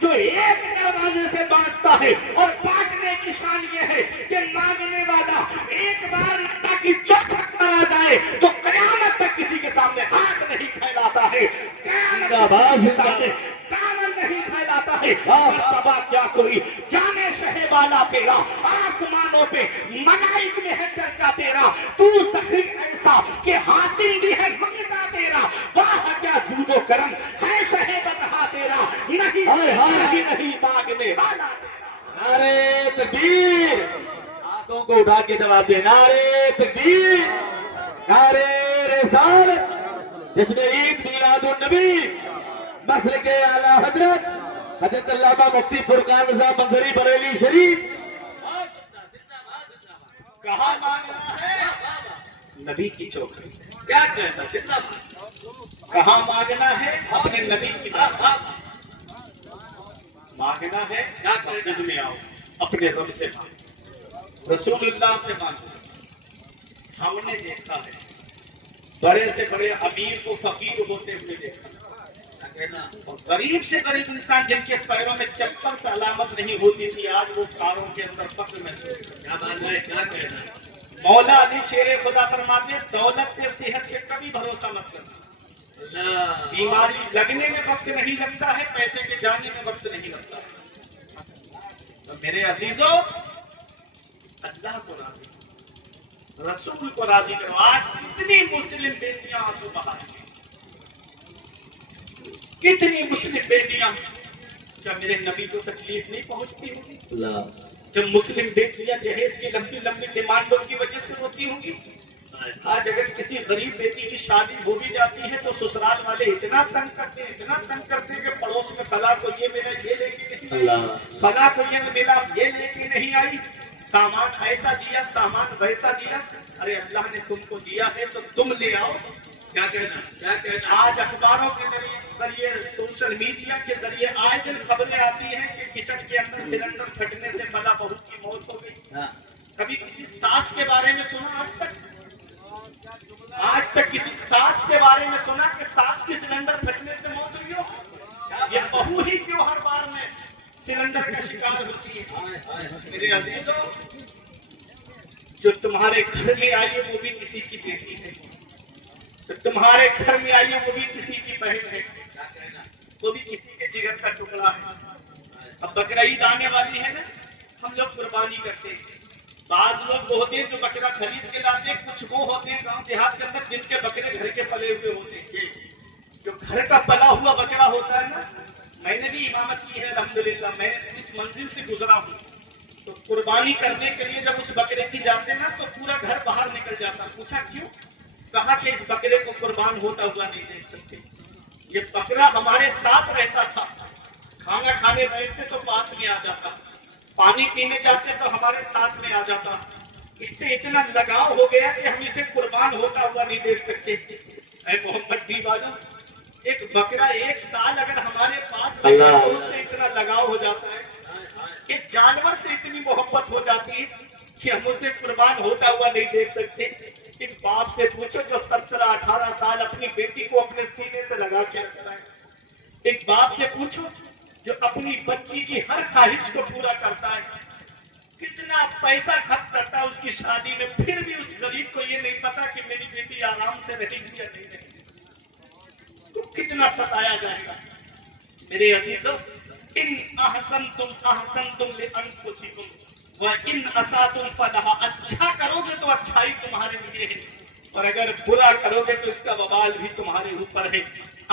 جو ایک دروازے سے بانٹتا ہے، اور بانٹنے کی شان یہ ہے کہ مانگنے والا ایک بار اللہ کی چوکھٹ پر آ جائے تو قیامت تک کسی کے سامنے ہاتھ نہیں پھیلاتا ہے، قیامت تک کسی کے سامنے دامن نہیں پھیلاتا ہے۔ مرتبہ کیا کوئی جانے شہ والا تیرا، آسمانوں پہ ملائک میں ہے چرچا تیرا، تو سخی ایسا کہ حاتم بھی ہے مقتا تیرا، واہ کیا جود و کرم ہے شہ بدہا تیرا، نہیں مانگنے والا تیرا۔ نعرے تکبیر، ہاتھوں کو اٹھا کے جواب دے، نعرے تکبیر، نعرے رسالت، جشن عید میلاد النبی، مسلک اعلیٰ حضرت حضرت علامہ مفتی فرقان رضا منظری بریلی شریف۔ کہاں مانگنا ہے؟ نبی کی چوکھٹ سے۔ کیا کہنا جتنا کہاں مانگنا ہے؟ اپنے نبی کی مانگنا ہے، مسجد میں آؤ، اپنے رب سے مانگو، رسول اللہ سے مانگو۔ ہم نے دیکھا ہے بڑے سے بڑے امیر کو فقیر ہوتے ہوئے دیکھا، اور غریب سے غریب انسان جن کے پیروں میں چپل سے علامت نہیں ہوتی تھی، آج وہ کاروں کے اندر فخر محسوس کرتا ہے۔ کیا کہنا ہے؟ مولا علی شیر خدا فرماتے ہیں، دولت پہ صحت پہ کبھی بھروسہ مت کرنا، بیماری لگنے میں وقت نہیں لگتا ہے، پیسے کے جانے میں وقت نہیں لگتا ہے۔ تو میرے عزیزوں، اللہ کو راضی کرو، رسول کو راضی کرو۔ آج کتنی مسلم بیٹیاں آنسو بہا رہی ہیں، کتنی مسلم بیٹیاں، کیا میرے نبی کو تکلیف نہیں پہنچتی ہوگی؟ جب مسلم بیٹیاں جہیز کی لمبی لمبی ڈیمانڈوں کی وجہ سے ہوتی ہوں گی، آج اگر کسی غریب بیٹی کی شادی ہو بھی جاتی ہے تو سسرال والے اتنا تنگ کرتے ہیں، اتنا تنگ کرتے ہیں کہ پڑوس میں فلاں کو یہ ملا، یہ لے کے نہیں آئی، فلاں کو یہ ملا، یہ لے کے نہیں آئی، سامان ایسا دیا، سامان ویسا دیا۔ ارے اللہ نے تم کو دیا ہے تو تم لے آؤ۔ کیا کہنا کیا کہنا آج اخباروں کے ذریعے سوشل میڈیا کے ذریعے آئے دن خبریں آتی ہیں کہ کچن کے اندر سلنڈر پھٹنے سے فلاں بہو کی موت ہو گئی۔ کبھی کسی ساس کے بارے میں سنا آج تک کسی ساس کے بارے میں سنا کہ ساس کی سلنڈر پھٹنے سے موت ہوئی ہو؟ یہ بہو ہی کیوں ہر بار میں سلنڈر کا شکار ہوتی ہے؟ میرے عزیزوں، جو تمہارے گھر میں آئی ہے وہ بھی کسی کی بیٹی ہے، جو تمہارے گھر میں آئی ہے وہ بھی کسی کی بہن ہے، وہ بھی کسی کے جگر کا ٹکڑا ہے۔ اب بقرہ عید آنے والی ہے نا، ہم لوگ قربانی کرتے ہیں۔ بعض لوگ وہ ہوتے ہیں جو بکرا خرید کے لاتے ہیں، کچھ وہ ہوتے ہیں گاؤں دیہات کے اندر جن کے بکرے گھر کے پلے ہوئے ہوتے ہیں۔ جو گھر کا پلا ہوا بکرا ہوتا ہے نا، میں نے بھی امامت کی ہے الحمدللہ، میں اس منزل سے گزرا ہوں، تو قربانی کرنے کے لیے جب اس بکرے کی جاتے نا تو پورا گھر باہر نکل جاتا۔ پوچھا کیوں؟ کہا کہ اس بکرے کو قربان ہوتا ہوا نہیں دیکھ سکتے، یہ بکرا ہمارے ساتھ رہتا تھا، کھانا کھانے بیٹھتے تو پاس میں آ جاتا، پانی پینے جاتے تو ہمارے ساتھ میں آ جاتا، اس سے اتنا لگاؤ ہو گیا کہ ہم اسے قربان ہوتا ہوا نہیں دیکھ سکتے۔ اے محمد دی والا، ایک بکرا ایک سال اگر ہمارے پاس رہے تو اس سے اتنا لگاؤ ہو جاتا ہے، ایک جانور سے اتنی محبت ہو جاتی ہے کہ ہم اسے قربان ہوتا ہوا نہیں دیکھ سکتے۔ ایک باپ سے پوچھو جو 17-18 سال اپنی بیٹی کو اپنے سینے سے لگا کے رکھتا ہے، ایک باپ سے پوچھو جو اپنی بچی کی ہر خواہش کو پورا کرتا ہے، کتنا پیسہ خرچ کرتا ہے اس کی شادی میں، پھر بھی اس غریب کو یہ نہیں پتا کہ میری بیٹی آرام سے رہے گی یا نہیں رہے گی، اس کو کتنا ستایا جائے گا۔ میرے عزیزو، ان احسنتم احسنتم لانفسکم وان اساتم فلها، اچھا کرو گے تو اچھائی تمہارے لیے ہے، اور اگر برا کرو گے تو اس کا وبال بھی تمہارے اوپر ہے۔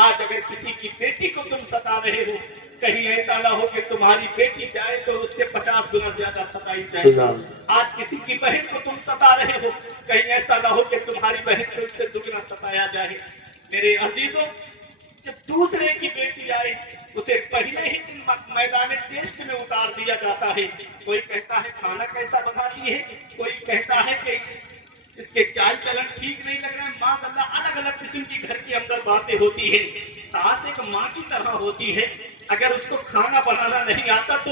آج اگر کسی کی بیٹی کو تم ستا رہے ہو، کہیں ایسا نہ ہو کہ تمہاری بیٹی جائے تو اس سے 50 گنا زیادہ ستائی جائے۔ آج کسی کی بہن کو تم ستا رہے ہو، کہیں ایسا نہ ہو کہ تمہاری بہن کو اس سے دگنا ستایا جائے۔ میرے عزیزوں، جب دوسرے کی بیٹی آئے اسے پہلے ہی دن میدان ٹیسٹ میں اتار دیا جاتا ہے۔ کوئی کہتا ہے کھانا کیسا بناتی ہے، کوئی کہتا ہے کہ اس کے چال چلن ٹھیک نہیں لگ رہا ہے، معاذ اللہ الگ الگ قسم کی گھر کے اندر باتیں ہوتی ہیں۔ ساس ایک ماں کی طرح ہوتی ہے، اگر اس کو کھانا بنانا نہیں آتا تو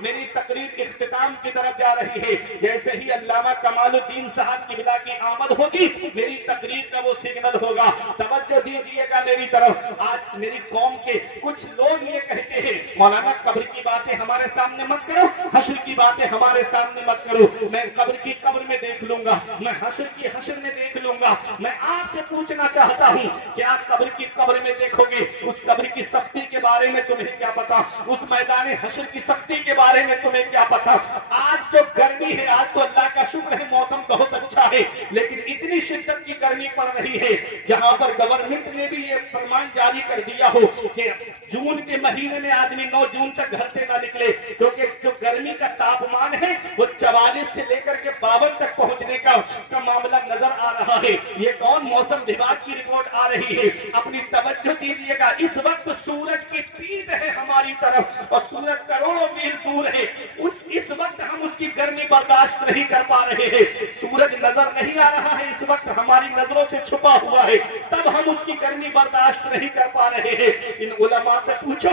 میری تقریر اختتام کی طرف جا رہی ہے. جیسے ہی علامہ کمال الدین صاحب قبلہ کی آمد ہوگی میری تقریر کا وہ سگنل ہوگا. توجہ دیجئے گا میری طرف. آج میری قوم کے کچھ لوگ یہ کہتے ہیں مولانا قبر کی باتیں ہمارے سامنے مت کرو, حشر کی باتیں ہمارے سامنے مت کرو. میں قبر کی قبر میں دیکھ لوں گا, میں حشر کی حشر میں دیکھ لوں گا. میں آپ سے پوچھنا چاہتا ہوں کیا قبر کی قبر میں دیکھو گے؟ اس قبر کی سختی کے بارے میں تمہیں کیا پتا؟ اس میدان حشر کی سختی کے بارے میں تمہیں کیا پتا؟ آج جو گرمی ہے, آج تو اللہ کا شکر ہے موسم بہت اچھا ہے, لیکن اتنی شدت کی گرمی پڑ رہی ہے جہاں پر گورنمنٹ نے بھی یہ فرمان جاری کر دیا ہو کہ جون کے مہینے میں آدمی 9 جون تک گھر سے نہ نکلے, کیونکہ جو گرمی کا تاپمان ہے وہ 44 سے لے کر کے 52 تک پہنچنے کا معاملہ نظر آ رہا ہے. یہ کون موسم وبھاگ کی رپورٹ آ رہی ہے؟ اپنی توجہ دیجیے گا. اس وقت سورج کی پیٹھ ہے ہماری طرف اور سورج کروڑوں میل دور ہے. اس وقت ہم اس کی گرمی برداشت نہیں کر پا رہے ہیں. سورج نظر نہیں آ رہا ہے, اس وقت ہماری نظروں سے چھپا ہوا ہے, تب ہم اس کی گرمی برداشت نہیں کر پا رہے ہیں. ان علماء سے پوچھو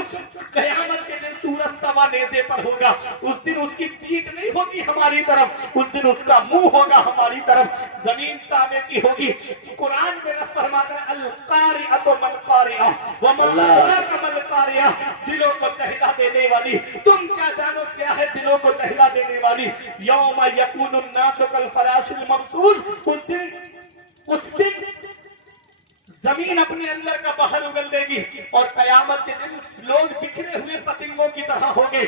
قیامت کے دن سورج سوا نیزے پر ہوگا, اس دن اس کی پیٹھ نہیں ہوگی ہماری طرف, اس دن اس کا منہ ہوگا ہماری طرف, زمین تابع کی ہوگی. قرآن میں رب فرماتا ہے القارعۃ ما القارعہ وما ادراک ما القارعہ, دلوں کو دہلا دینے والی. تم کیا جانو کیا ہے دلوں کو دہلا دینے والی؟ یوم یکون الناس کالفراش المبثوث, اس دن زمین اپنے اندر کا باہر اگل دے گی اور قیامت کے دن لوگ بکھرے ہوئے پتنگوں کی طرح ہوں گے.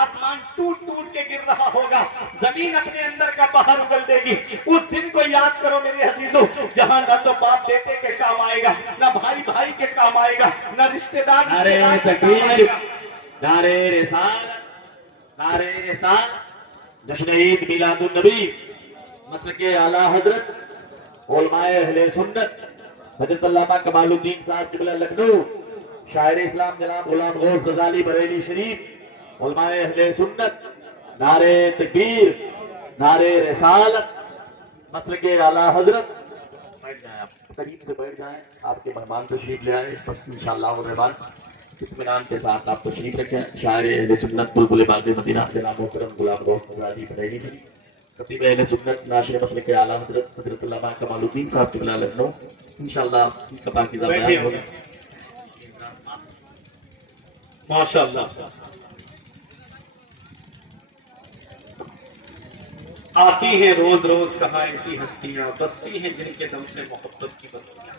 آسمان ٹوٹ ٹوٹ کے گر رہا ہوگا, زمین اپنے اندر کا باہر اگل دے گی. اس دن کو یاد کرو میرے عزیزوں, جہاں نہ تو باپ بیٹے کے کام آئے گا, نہ بھائی بھائی کے کام آئے گا, نہ رشتہ دار رشتہ دار کے کام آئے گا. نعرے رسالت, نعرے رسالت, جشن عید میلاد النبی, مسلک اعلیٰ حضرت علماء اہل سنت حضرت علامہ کمال الدین صاحب قبلہ لکھنؤ, شاعر اسلام جناب غلام غوث غزالی بریلی شریف, علماء اہل سنت, نعرے تکبیر, نعرے رسالت, مسلک اعلیٰ حضرت. بیٹھ جائیں, آپ قریب سے بیٹھ جائیں, آپ کے مہمان تشریف لے آئے, بس انشاءاللہ الرحمن اطمینان کے ساتھ آپ تشریف رکھیں. شاعر اہل سنت بلبل باغ مدینہ جناب محترم غلام غوث غزالی بریلی شریف, خطیب اہل سنت ناشر مسلک اعلیٰ حضرت حضرت علامہ کمال الدین صاحب قبلہ لکھنؤ, انشاءاللہ ان کا پاکیزہ بیان ہوگا. ماشاءاللہ. آتی ہیں روز روز کہاں ایسی ہستیاں, بستی ہیں جن کے دم سے محبت کی بستیاں.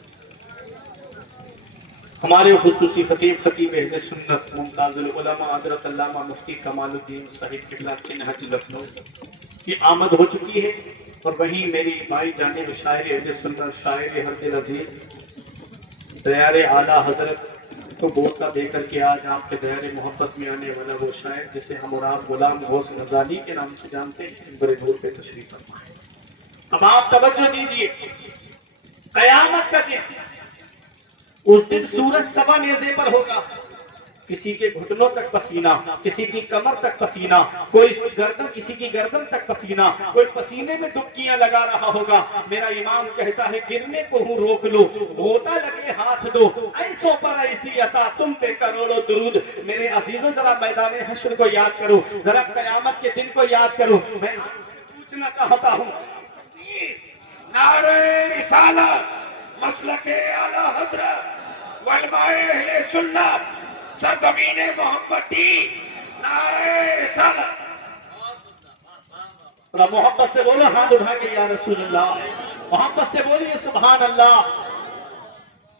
ہمارے خصوصی خطیب اہل سنت ممتاز العلماء حضرت علامہ مفتی کمال الدین صاحب قبلہ چنہٹ لکھنؤ کی آمد ہو چکی ہے, اور وہیں میری بھائی جانب شاعر اہل سنت شاعر حرد العزیز دیار اعلیٰ حضرت کو بوسہ دے کر کے آج آپ کے دائر محبت میں آنے والا وہ شاعر جسے ہم اور آپ غلام غوث غزالی کے نام سے جانتے ہیں, بڑے دور پہ تشریف فرما ہے. اب آپ توجہ دیجئے, قیامت کا دن, اس دن سورج سوا نیزے پر ہوگا, کسی کے گھٹنوں تک پسینہ, کسی کی کمر تک پسینہ, کوئی گردن, کسی کی گردن تک پسینہ, کوئی پسینے میں ڈبکیاں لگا رہا ہوگا. میرا امام کہتا ہے گرنے کو ہوں روک لو, ہوتا لگے ہاتھ دو, ایسوں پر ایسی عطا تم پہ کروڑوں درود. میرے عزیزوں ذرا میدان حشر کو یاد کرو, ذرا قیامت کے دن کو یاد کرو. میں پوچھنا چاہتا ہوں, نعرہ رسالت, مسلک اعلیٰ حضرت علماء اہل سنت, سرزمین محمدی, نعرہ رسالت. محبت سے بولو, ہاتھ اٹھا کے یا رسول اللہ, محبت سے بولیے سبحان اللہ.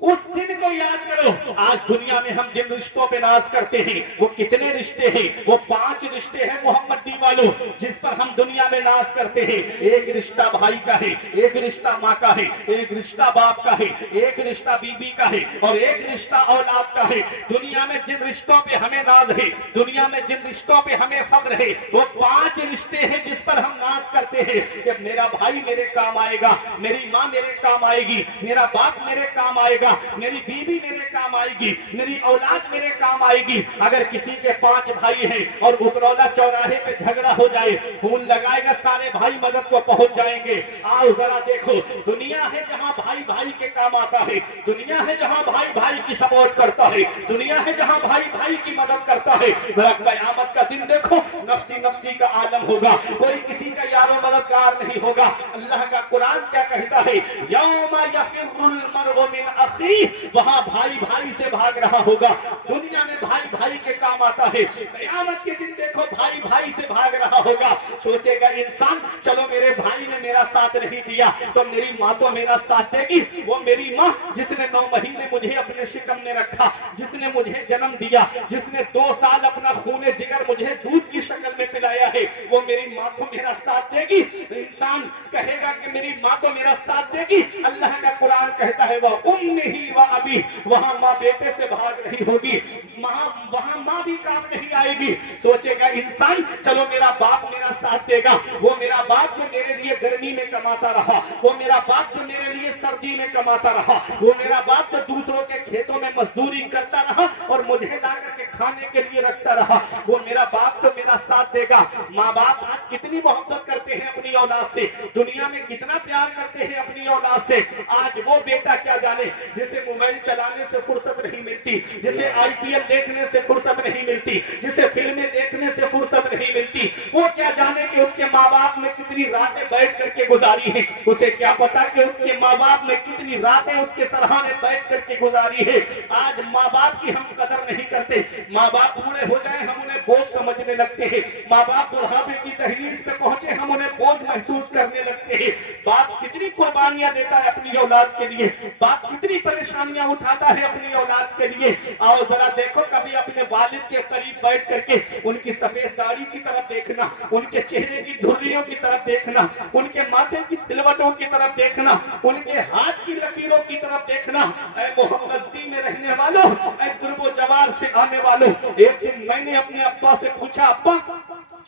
اس دن کو یاد کرو. آج دنیا میں ہم جن رشتوں پہ ناز کرتے ہیں وہ کتنے رشتے ہیں؟ وہ 5 رشتے ہیں محمدی والوں جس پر ہم دنیا میں ناز کرتے ہیں. ایک رشتہ بھائی کا ہے, ایک رشتہ ماں کا ہے, ایک رشتہ باپ کا ہے, ایک رشتہ بیوی کا ہے, اور ایک رشتہ اولاد کا ہے. دنیا میں جن رشتوں پہ ہمیں ناز ہے, دنیا میں جن رشتوں پہ ہمیں فخر ہے, وہ 5 رشتے ہیں جس پر ہم ناز کرتے ہیں کہ میرا بھائی میرے کام آئے گا, میری ماں میرے کام آئے گی, میرا باپ میرے کام آئے گا, گا, میری بیوی میرے کام آئے گی, میری اولاد میرے کام آئے گی. اگر کسی کے 5 بھائی ہیں اور اترولہ چوراہے پہ جھگڑا ہو جائے, فون لگائے گا, سارے بھائی مدد کو پہنچ جائیں گے. آؤ ذرا دیکھو, دنیا ہے جہاں بھائی بھائی کے کام آتا ہے, دنیا ہے جہاں بھائی بھائی کی سپورٹ کرتا ہے, دنیا ہے جہاں بھائی بھائی کی مدد کرتا ہے. ذرا قیامت کا دن دیکھو, نفسی نفسی کا عالم ہوگا, کوئی کسی کا یار و مددگار نہیں ہوگا. اللہ کا قرآن کیا کہتا ہے, یوم یفر المرء من اخیہ, وہاں بھائی بھائی سے بھاگ رہا ہوگا. دنیا میں بھائی بھائی کے کام آتا ہے, قیامت کے دن دیکھو بھائی بھائی سے بھاگ رہا ہوگا. سوچے گا انسان, چلو میرے بھائی نے میرا ساتھ نہیں دیا تو میری ماں تو میرا ساتھ دے گی. وہ میری ماں جس نے 9 مہینے مجھے اپنے شکم میں رکھا, جس نے مجھے جنم دیا, جس نے 2 سال اپنا خون جگر مجھے دودھ کی شکل میں پلایا ہے, وہ میری ماں تو میرا ساتھ دے گی. انسان کہے گا کہ میری ماں تو میرا ساتھ دے گی. اللہ کا قرآن کہتا ہے وَأُمِّهِ وَأَبِيهِ, وہاں ماں بیٹے سے بھاگ رہی ہوگی, وہاں ماں بھی کام نہیں آئے گی. سوچے گا انسان, چلو میرا باپ میرا ساتھ دے گا. وہ میرا باپ جو میرے لیے گرمی میں کماتا رہا, وہ میرا باپ جو میرے لیے سردی میں کماتا رہا, وہ میرا باپ جو دوسروں کے کھیتوں میں مزدوری کرتا رہا اور مجھے لا کر کے کھانے کے لیے رکھتا رہا, وہ میرا باپ تو میرا ساتھ دے گا. ماں باپ آج کتنی محبت کرتے ہیں اپنی اولاد سے, دنیا میں کتنا پیار کرتے ہیں اپنی اولاد سے. آج وہ بیٹا کیا جانے جسے موبائل چلانے سے فرصت نہیں ملتی, جسے IPL دیکھنے سے فرصت نہیں ملتی, جسے فلمیں دیکھنے سے فرصت نہیں ملتی, وہ کیا جانے کہ اس کے ماں باپ نے کتنی راتیں بیٹھ کر کے گزاری ہیں. اسے کیا پتا کہ اس کے ماں باپ نے کتنی راتیں اس کے سرہانے بیٹھ کر کے گزاری ہے. آج ماں باپ کی ہم قدر نہیں کرتے. ماں باپ بوڑھے ہو جائیں ہم انہیں بوجھ سمجھنے لگتے ہیں, ماں باپ بڑھاپے کی دہلیز پہ پہنچے ہم انہیں بوجھ محسوس کرنے لگتے ہیں. باپ کتنی قربانیاں دیتا ہے اپنی اولاد کے لیے, باپ کتنی پریشانیاں اٹھاتا ہے اپنی اولاد کے لیے. آؤ ذرا دیکھو, کبھی اپنے والد کے قریب بیٹھ کر کے ان کی سفید داڑھی کی طرف دیکھنا, ان کے چہرے کی جھریوں کی طرف دیکھنا, ان کے ماتھے کی سلوٹوں کی طرف دیکھنا, ان کے ہاتھ کی لکیروں کی طرف دیکھنا. اے محمدی میں رہنے والوں, اے درب و جوار سے آنے والوں, ایک دن میں نے اپنے ابا سے پوچھا, ابا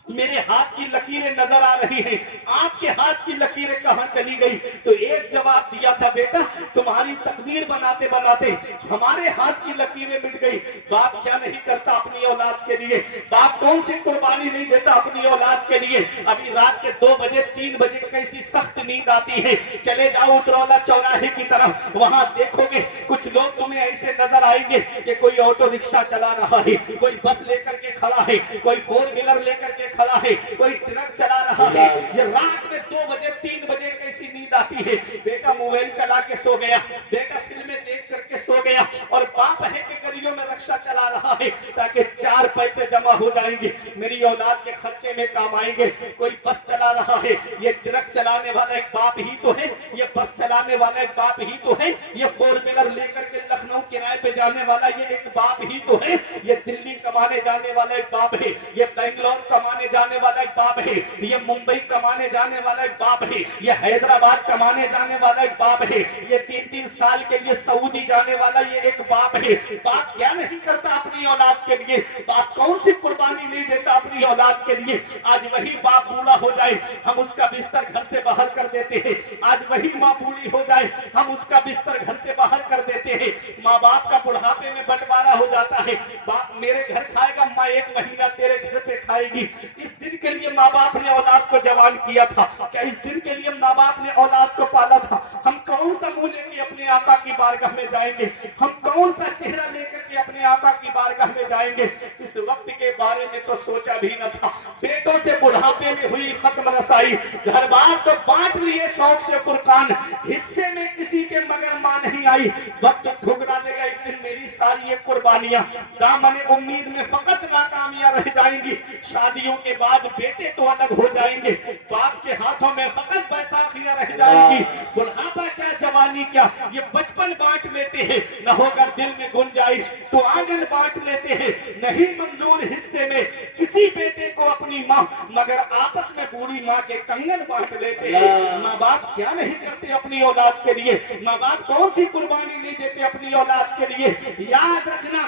میرے ہاتھ کی لکیریں نظر آ رہی ہیں, آپ کے ہاتھ کی لکیریں کہاں چلی گئی؟ تو ایک جواب دیا تھا, بیٹا تمہاری تقدیر بناتے بناتے ہمارے ہاتھ کی لکیریں مٹ گئی. باپ کیا نہیں کرتا اپنی اولاد کے لیے, باپ کون سی قربانی نہیں دیتا اپنی اولاد کے لیے. ابھی رات کے 2 بجے 3 بجے کیسی سخت نیند آتی ہے, چلے جاؤ اترولہ چوراہے کی طرف, وہاں دیکھو گے کچھ لوگ تمہیں ایسے نظر آئیں گے کہ کوئی آٹو رکشہ چلا رہا ہے, کوئی بس لے کر کے کھڑا ہے, کوئی 4 ویلر لے کر کے کھڑا ہے, کوئی ٹرک چلا رہا ہے. یہ رات میں 2 بجے 3 بجے کیسی نیند آتی ہے. بیٹا موبائل چلا کے سو گیا, بیٹا فلمیں دیکھ کر کے سو گیا, اور باپ ہے کہ گلیوں میں رکشہ چلا رہا ہے تاکہ 4 پیسے جمع ہو جائیں گے, میری اولاد کے خرچے میں کام آئیں گے. کوئی بس چلا رہا ہے, یہ ٹرک چلانے والا ایک باپ ہی تو ہے, یہ بس چلانے والا ایک باپ ہی تو ہے, یہ 4 ویلر لے کر کے لکھنؤ کرائے پہ جانے والا یہ ایک باپ ہی تو ہے, یہ دلی کمانے جانے والا ایک باپ ہے, یہ بنگلور کمانے جانے والا ایک باپ ہے, یہ ممبئی کمانے جانے والا ایک باپ ہے, یہ حیدرآباد کمانے جانے والا ایک باپ ہے, یہ 3-3 سال کے لیے سعودی جانے والا یہ ایک باپ ہے. باپ کیا نہیں کرتا اپنی اولاد کے لیے, باپ کون سی قربانی نہیں دیتا اپنی اولاد کے لیے. آج وہی باپ بوڑھا ہو جائے ہم اس کا بستر گھر سے باہر کر دیتے ہیں, آج وہی ماں بوڑھی ہو جائے ہم اس کا بستر گھر سے باہر کر دیتے ہیں. ماں باپ کا بڑھاپے میں بٹوارا ہو جاتا ہے, باپ میرے گھر کھائے گا, ماں 1 مہینہ تیرے گھر پہ کھائے گی. اس دن کے لیے ماں باپ نے اولاد کو جوان کیا تھا, کیا اس دن کے لیے ماں باپ نے اولاد کو پالا تھا؟ ہم کون سا منہ لے کے اپنے آقا کی بارگاہ میں جائیں گے, ہم کون سا چہرہ لے کر کے اپنے آقا کی بارگاہ میں جائیں گے؟ اس وقت کے بارے میں تو سوچا بھی نہ تھا. بیٹوں سے بڑھاپے میں ہوئی ختم رسائی, گھر بار تو بانٹ لیے شوق سے فرقان, حصے میں کسی کے مگر ماں نہیں آئی. وقت ٹھکرا دے گا ایک دن میری ساری یہ قربانیاں, دامن امید میں فقط ناکامیاں رہ جائیں گی. شادیوں کے بعد بیٹے تو الگ ہو جائیں گے, باپ کے ہاتھوں میں فقط بیساکھیاں رہ جائیں گی. بڑھاپا کیا جوانی کیا, یہ بچپن بانٹ لیتے ہیں, نہ ہوگا دل میں گنجائش تو آنگن بانٹ لیتے ہیں. نہیں منظور حصے میں کسی بیٹے کو اپنی ماں, مگر آپس میں بوڑھی ماں کے کنگن بانٹ لیتے ہیں. ماں باپ کیا نہیں کرتے اپنی اولاد کے لیے, ماں باپ کون سی قربانی نہیں دیتے اپنی اولاد کے لیے. یاد رکھنا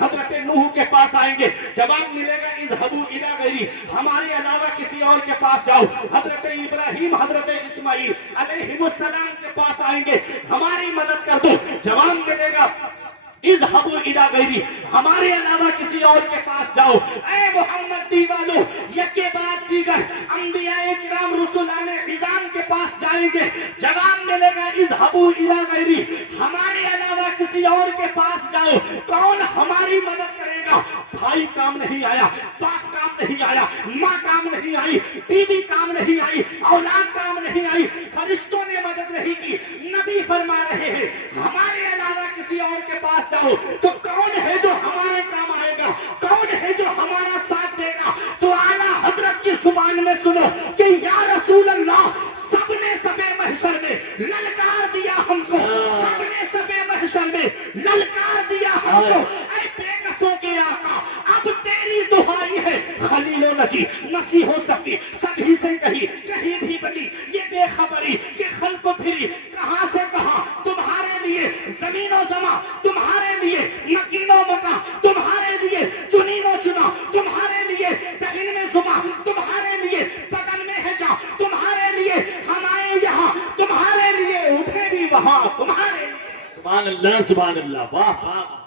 حضرت نوح کے پاس آئیں گے، جواب ملے گا اذهبوا الى غیری، ہمارے علاوہ کسی اور کے پاس جاؤ، حضرت ابراہیم حضرت اسماعیل علیہ السلام کے پاس آئیں گے، ہماری مدد کر دو، جواب ملے گا اذهبوا الى غیری، ہمارے علاوہ کسی اور کے پاس جاؤ۔ اے محمد دیوالو، یکے بعد دیگر انبیاء کرام رسولان عظام کے پاس جائیں گے، جواب ملے گا اذهبوا الى غیری، ہمارے علاوہ کسی اور کے پاس جاؤ، کون ہماری مدد کرے گا؟ بھائی کام نہیں آیا، باپ کام نہیں آیا، ماں کام نہیں آئی، بیوی کام نہیں آئی، اولاد کام نہیں آئی، فرشتوں نے مدد نہیں کی، نبی فرما رہے ہیں ہمارے علاوہ کسی اور کے پاس جاؤ تو کون ہے جو ہمارے کام آئے گا؟ کون ہے جو ہمارا ساتھ دے گا؟ تو اعلیٰ حضرت کی زبان میں سنو کہ یا رسول اللہ، سب نے صف محشر میں للکار دیا ہم کو، سب نے صف محشر میں للکار دیا ہم کو، اے بے قصوں کے آقا اب تیری دعائی ہے، خلیل و نجی مسیح و صفی سبھی سے کہیں بھی بنی یہ بے خبری کہ خلق و پھری کہاں سے کہاں تمہارے لیے، زمین و زمان تمہارے لیے، مکین و مکان تمہارے لیے، چنین و چنا تمہارے لیے، دہین میں زبان تمہارے لیے، بغل میں ہے جا تمہارے لیے، ہم آئے یہاں تمہارے لیے، اٹھے بھی وہاں تمہارے لیے۔ سبحان اللہ سبحان اللہ، واہ واہ۔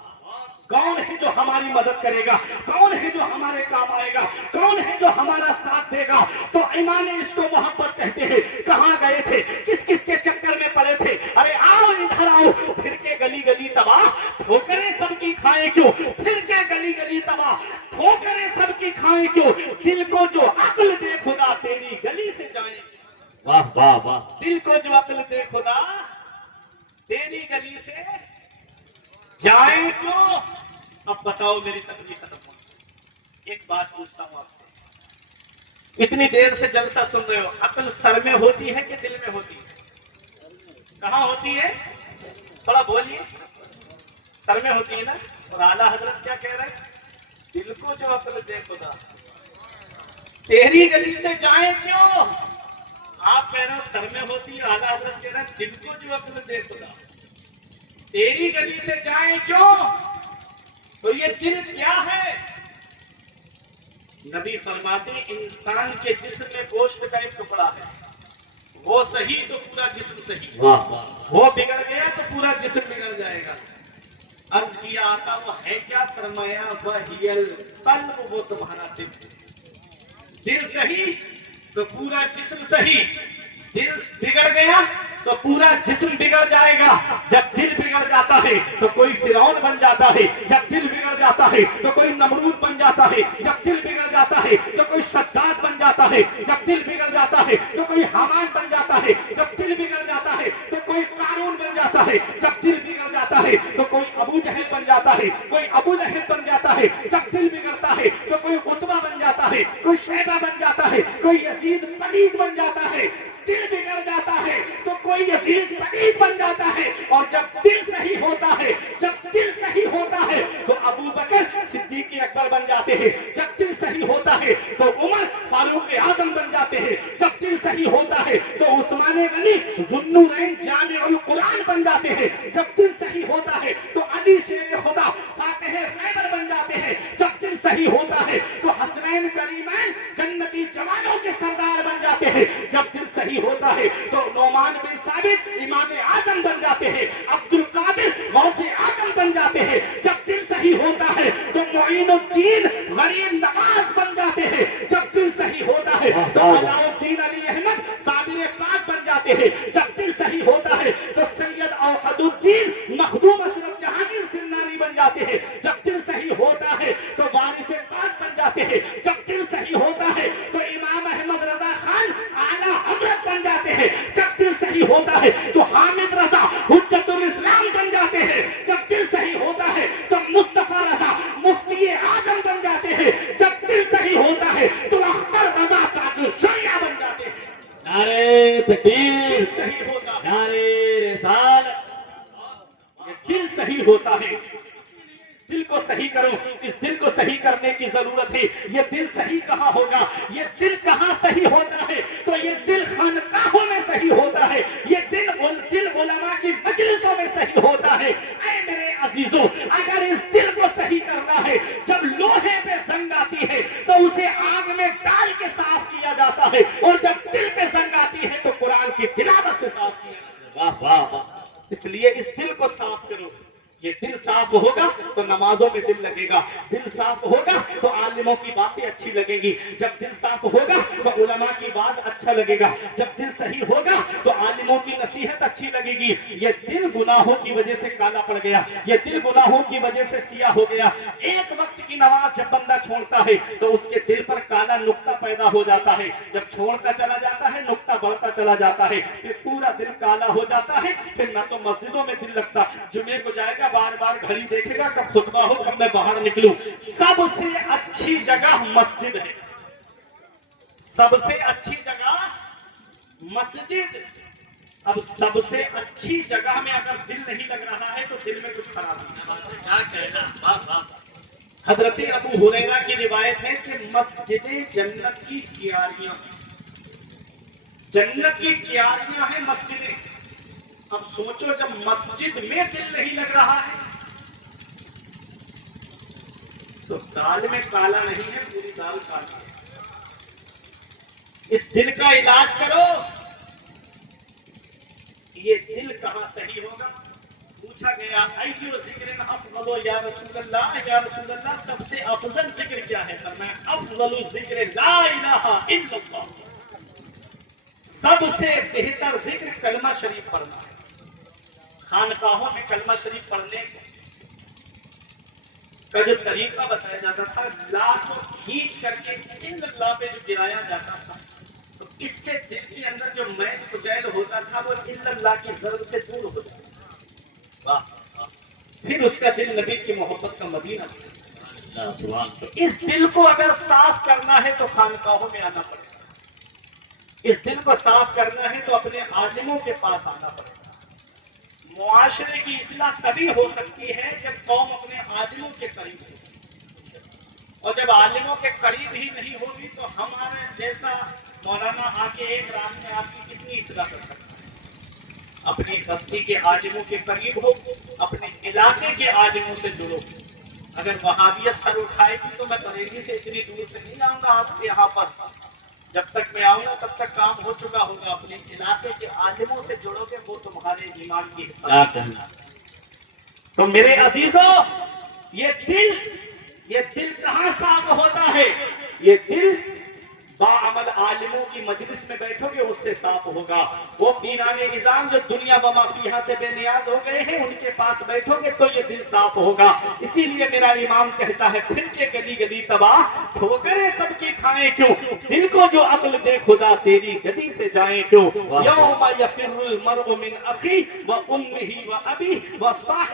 کون ہے جو ہماری مدد کرے گا؟ کون ہے جو ہمارے کام آئے گا؟ کون ہے جو ہمارا ساتھ دے گا؟ تو ایمان عشق و محبت کہتے ہیں کہاں گئے تھے، کس کس کے چکر میں پڑے تھے؟ ارے آؤ ادھر آؤ، پھر کے گلی گلی تباہ ٹھوکریں سب کی کھائیں کیوں؟ پھر کے گلی گلی تباہ ٹھوکریں سب کی کھائیں کیوں؟ دل کو جو عقل دے خدا تیری گلی سے جائیں، واہ واہ واہ۔ دل کو جو عقل دے خدا تیری گلی سے جائیں کیوں؟ اب بتاؤ، میری تقریر ختم ہو، ایک بات پوچھتا ہوں آپ سے، اتنی دیر سے جلسہ سن رہے ہو، عقل سر میں ہوتی ہے کہ دل میں ہوتی ہے؟ کہاں ہوتی ہے؟ تھوڑا بولیے، سر میں ہوتی ہے نا؟ اور اعلیٰ حضرت کیا کہہ رہے ہیں؟ دل کو جو عقل دے خدا تیری گلی سے جائیں کیوں؟ آپ کہہ رہے ہو سر میں ہوتی ہے، اعلیٰ حضرت کہہ رہے ہیں دل کو جو عقل دے خدا تیری گلی سے جائیں کیوں؟ تو یہ دل کیا ہے؟ نبی فرماتے ہیں انسان کے جسم میں گوشت کا ایک ٹکڑا ہے، وہ صحیح تو پورا جسم صحیح، واہ واہ۔ وہ بگڑ گیا تو پورا جسم بگڑ جائے گا۔ عرض کیا آقا وہ ہے کیا؟ فرمایا وہی القلب، وہ تمہارا دل، دل صحیح تو پورا جسم صحیح، دل بگڑ گیا تو پورا جسم بگڑ جائے گا۔ جب دل بگڑ جاتا ہے تو کوئی فرعون بن جاتا ہے، جب دل بگڑ جاتا ہے تو کوئی نمرود بن جاتا ہے، جب دل بگڑ جاتا ہے تو کوئی شداد بن جاتا ہے، جب دل بگڑ جاتا ہے تو کوئی حامان بن جاتا ہے، جب دل بگڑ جاتا ہے تو کوئی قارون بن جاتا ہے، جب دل بگڑ جاتا ہے تو کوئی ابو جہل بن جاتا ہے، کوئی ابو لہب بن جاتا ہے، جب دل بگڑتا ہے تو کوئی عتبہ بن جاتا ہے، کوئی شیبہ بن جاتا ہے، کوئی یزید پلید بن جاتا ہے۔ دل بگڑ جاتا ہے تو کوئی یزید پلید بن جاتا ہے، اور جب دل صحیح ہوتا ہے، جب دل صحیح ہوتا ہے تو ابو بکر صدیق اکبر بن جاتے ہیں، جب دل صحیح ہوتا ہے تو عمر فاروق اعظم بن جاتے ہیں، جب دل صحیح ہوتا ہے تو عثمان غنی ذو النورین جامع القرآن بن جاتے ہیں، جب دل صحیح ہوتا ہے تو علی شیر خدا فاتح خیبر بن جاتے ہیں، جب دل صحیح ہوتا ہے تو حسنین کریمین جنتی جوانوں کے سردار بن جاتے ہیں، جب دل صحیح ہوتا ہے تو نعمان بن ثابت امام اعظم بن جاتے ہیں، عبد القادر غوث اعظم بن جاتے ہیں، جب دل صحیح ہوتا ہے تو معین الدین غریب نواز بن جاتے ہیں، جب دل صحیح ہوتا ہے تو علاء الدین علی احمد صابر پاک بن جاتے ہیں، جب دل صحیح ہوتا ہے تو سید اوحد الدین مخدوم اشرف جہانگیر سمنانی بن جاتے ہیں، جب دل صحیح ہوتا ہے تو وارث پاک بن جاتے ہیں، جب دل صحیح ہوتا ہے تو امام احمد رضا خان اعلیٰ حضرت بن جاتے ہیں، جب دل صحیح ہوتا ہے تو حامد رضا حجت الاسلام بن جاتے ہیں، جب دل صحیح ہوتا ہے تو مصطفیٰ رضا مفتی اعظم بن جاتے ہیں، جب دل صحیح ہوتا ہے تو اختر رضا تاج الشریعہ بن جاتے ہیں۔ نعرے تکبیر، دل صحیح ہوتا ہے، نعرے رسالت۔ یہ دل صحیح ہوتا ہے۔ دل کو صحیح کرو. اس دل کو صحیح کرنے کی ضرورت ہے. یہ دل صحیح کہاں ہوگا؟ یہ دل کہاں صحیح ہوتا ہے؟ تو یہ دل خانقاہوں میں صحیح ہوتا ہے. یہ دل علماء کی مجلسوں میں صحیح ہوتا ہے. اے میرے عزیزوں، اگر اس دل کو صحیح کرنا ہے، جب لوہے پہ زنگ آتی ہے تو اسے آگ میں ڈال کے صاف کیا جاتا ہے، اور جب دل پہ زنگ آتی ہے تو قرآن کی تلاوت سے صاف کیا جاتا ہے. واہ واہ واہ. اس لیے اس دل کو صاف کرو. یہ دل صاف ہوگا تو نمازوں میں دل لگے گا. دل صاف ہوگا تو عالموں کی باتیں اچھی لگیں گی. جب دل صاف ہوگا تو علماء کی باز اچھا لگے گا. جب دل صحیح ہوگا تو عالموں کی نصیحت اچھی لگے گی. یہ دل گناہوں کی وجہ سے کالا پڑ گیا. یہ دل گناہوں کی وجہ سے سیاہ ہو گیا. ایک وقت کی نماز جب بندہ چھوڑتا ہے تو اس کے دل پر کالا نقطہ پیدا ہو جاتا ہے. جب چھوڑتا چلا جاتا ہے نقطہ بڑھتا چلا جاتا ہے. پھر پورا دل کالا ہو جاتا ہے. پھر نہ تو مسجدوں میں دل لگتا. جمعے کو جائے گا بار بار گھڑی دیکھے گا کب خطبہ ہو کب میں باہر نکلوں. سب سے اچھی جگہ مسجد ہے. سب سے اچھی جگہ مسجد. اب سب سے اچھی جگہ میں اگر دل نہیں لگ رہا ہے تو دل میں کچھ خرابی ہے. حضرت ابو ہریرہ کی روایت ہے کہ مسجد جنت کی کیاریاں، جنت کی کیاریاں ہیں مسجدیں. اب سوچو جب مسجد میں دل نہیں لگ رہا ہے تو دال میں کالا نہیں ہے، پوری دال کالی ہے. اس دل کا علاج کرو. یہ دل کہاں صحیح ہوگا؟ پوچھا گیا ایو ذکر افضل یا رسول اللہ، یا رسول اللہ سب سے افضل ذکر کیا ہے؟ فرمایا افضل ذکر لا الہ الا اللہ. سب سے بہتر ذکر کلمہ شریف پڑھنا ہے. خانقاہوں میں کلمہ شریف پڑھنے کا جو طریقہ بتایا جاتا تھا، لا کو کھینچ کر کے ان اللہ پہ جو گرایا جاتا تھا تو اس سے دل کے اندر جو میل کچیل ہوتا تھا وہ ان اللہ کی ضرب سے دور ہو جاتا تھا. پھر اس کا دل نبی کی محبت کا مدینہ تھا. تو اس دل کو اگر صاف کرنا ہے تو خانقاہوں میں آنا پڑے گا. اس دل کو صاف کرنا ہے تو اپنے عالموں کے پاس آنا پڑے گا. معاشرے کی اصلاح تبھی ہو سکتی ہے جب قوم اپنے عالموں کے قریب ہو، اور جب عالموں کے قریب ہی نہیں ہوگی تو ہمارے جیسا مولانا آ کے ایک رات میں آپ کی کتنی اصلاح کر سکتا ہے؟ اپنی بستی کے عالموں کے قریب ہو، اپنے علاقے کے عالموں سے جڑو. اگر وہابیت سر اٹھائے گی تو میں بریلی سے اتنی دور سے نہیں آؤں گا آپ کے یہاں پر. جب تک میں آؤں گا تب تک کام ہو چکا ہوگا. اپنے علاقے کے عالموں سے جڑو گے، وہ تمہارے ایمان کی حفاظت کریں گے. تو میرے عزیزوں، یہ دل کہاں صاف ہوتا ہے؟ یہ دل باعمل عالموں کی مجلس میں بیٹھو گے اس سے صاف ہوگا. وہ پیران نظام جو دنیا و ما فیہا سے بے نیاز ہو گئے ہیں ان کے پاس بیٹھو گے تو یہ دل صاف ہوگا. اسی لیے میرا امام کہتا ہے پھر کے گلی گلی تباہ، ٹھوکریں سب کی کھائیں کیوں، دل کو جو عقل دے خدا تیری گدی سے جائیں کیوں. یوم یفر المرء من اخی و امہ و ابی و صاحب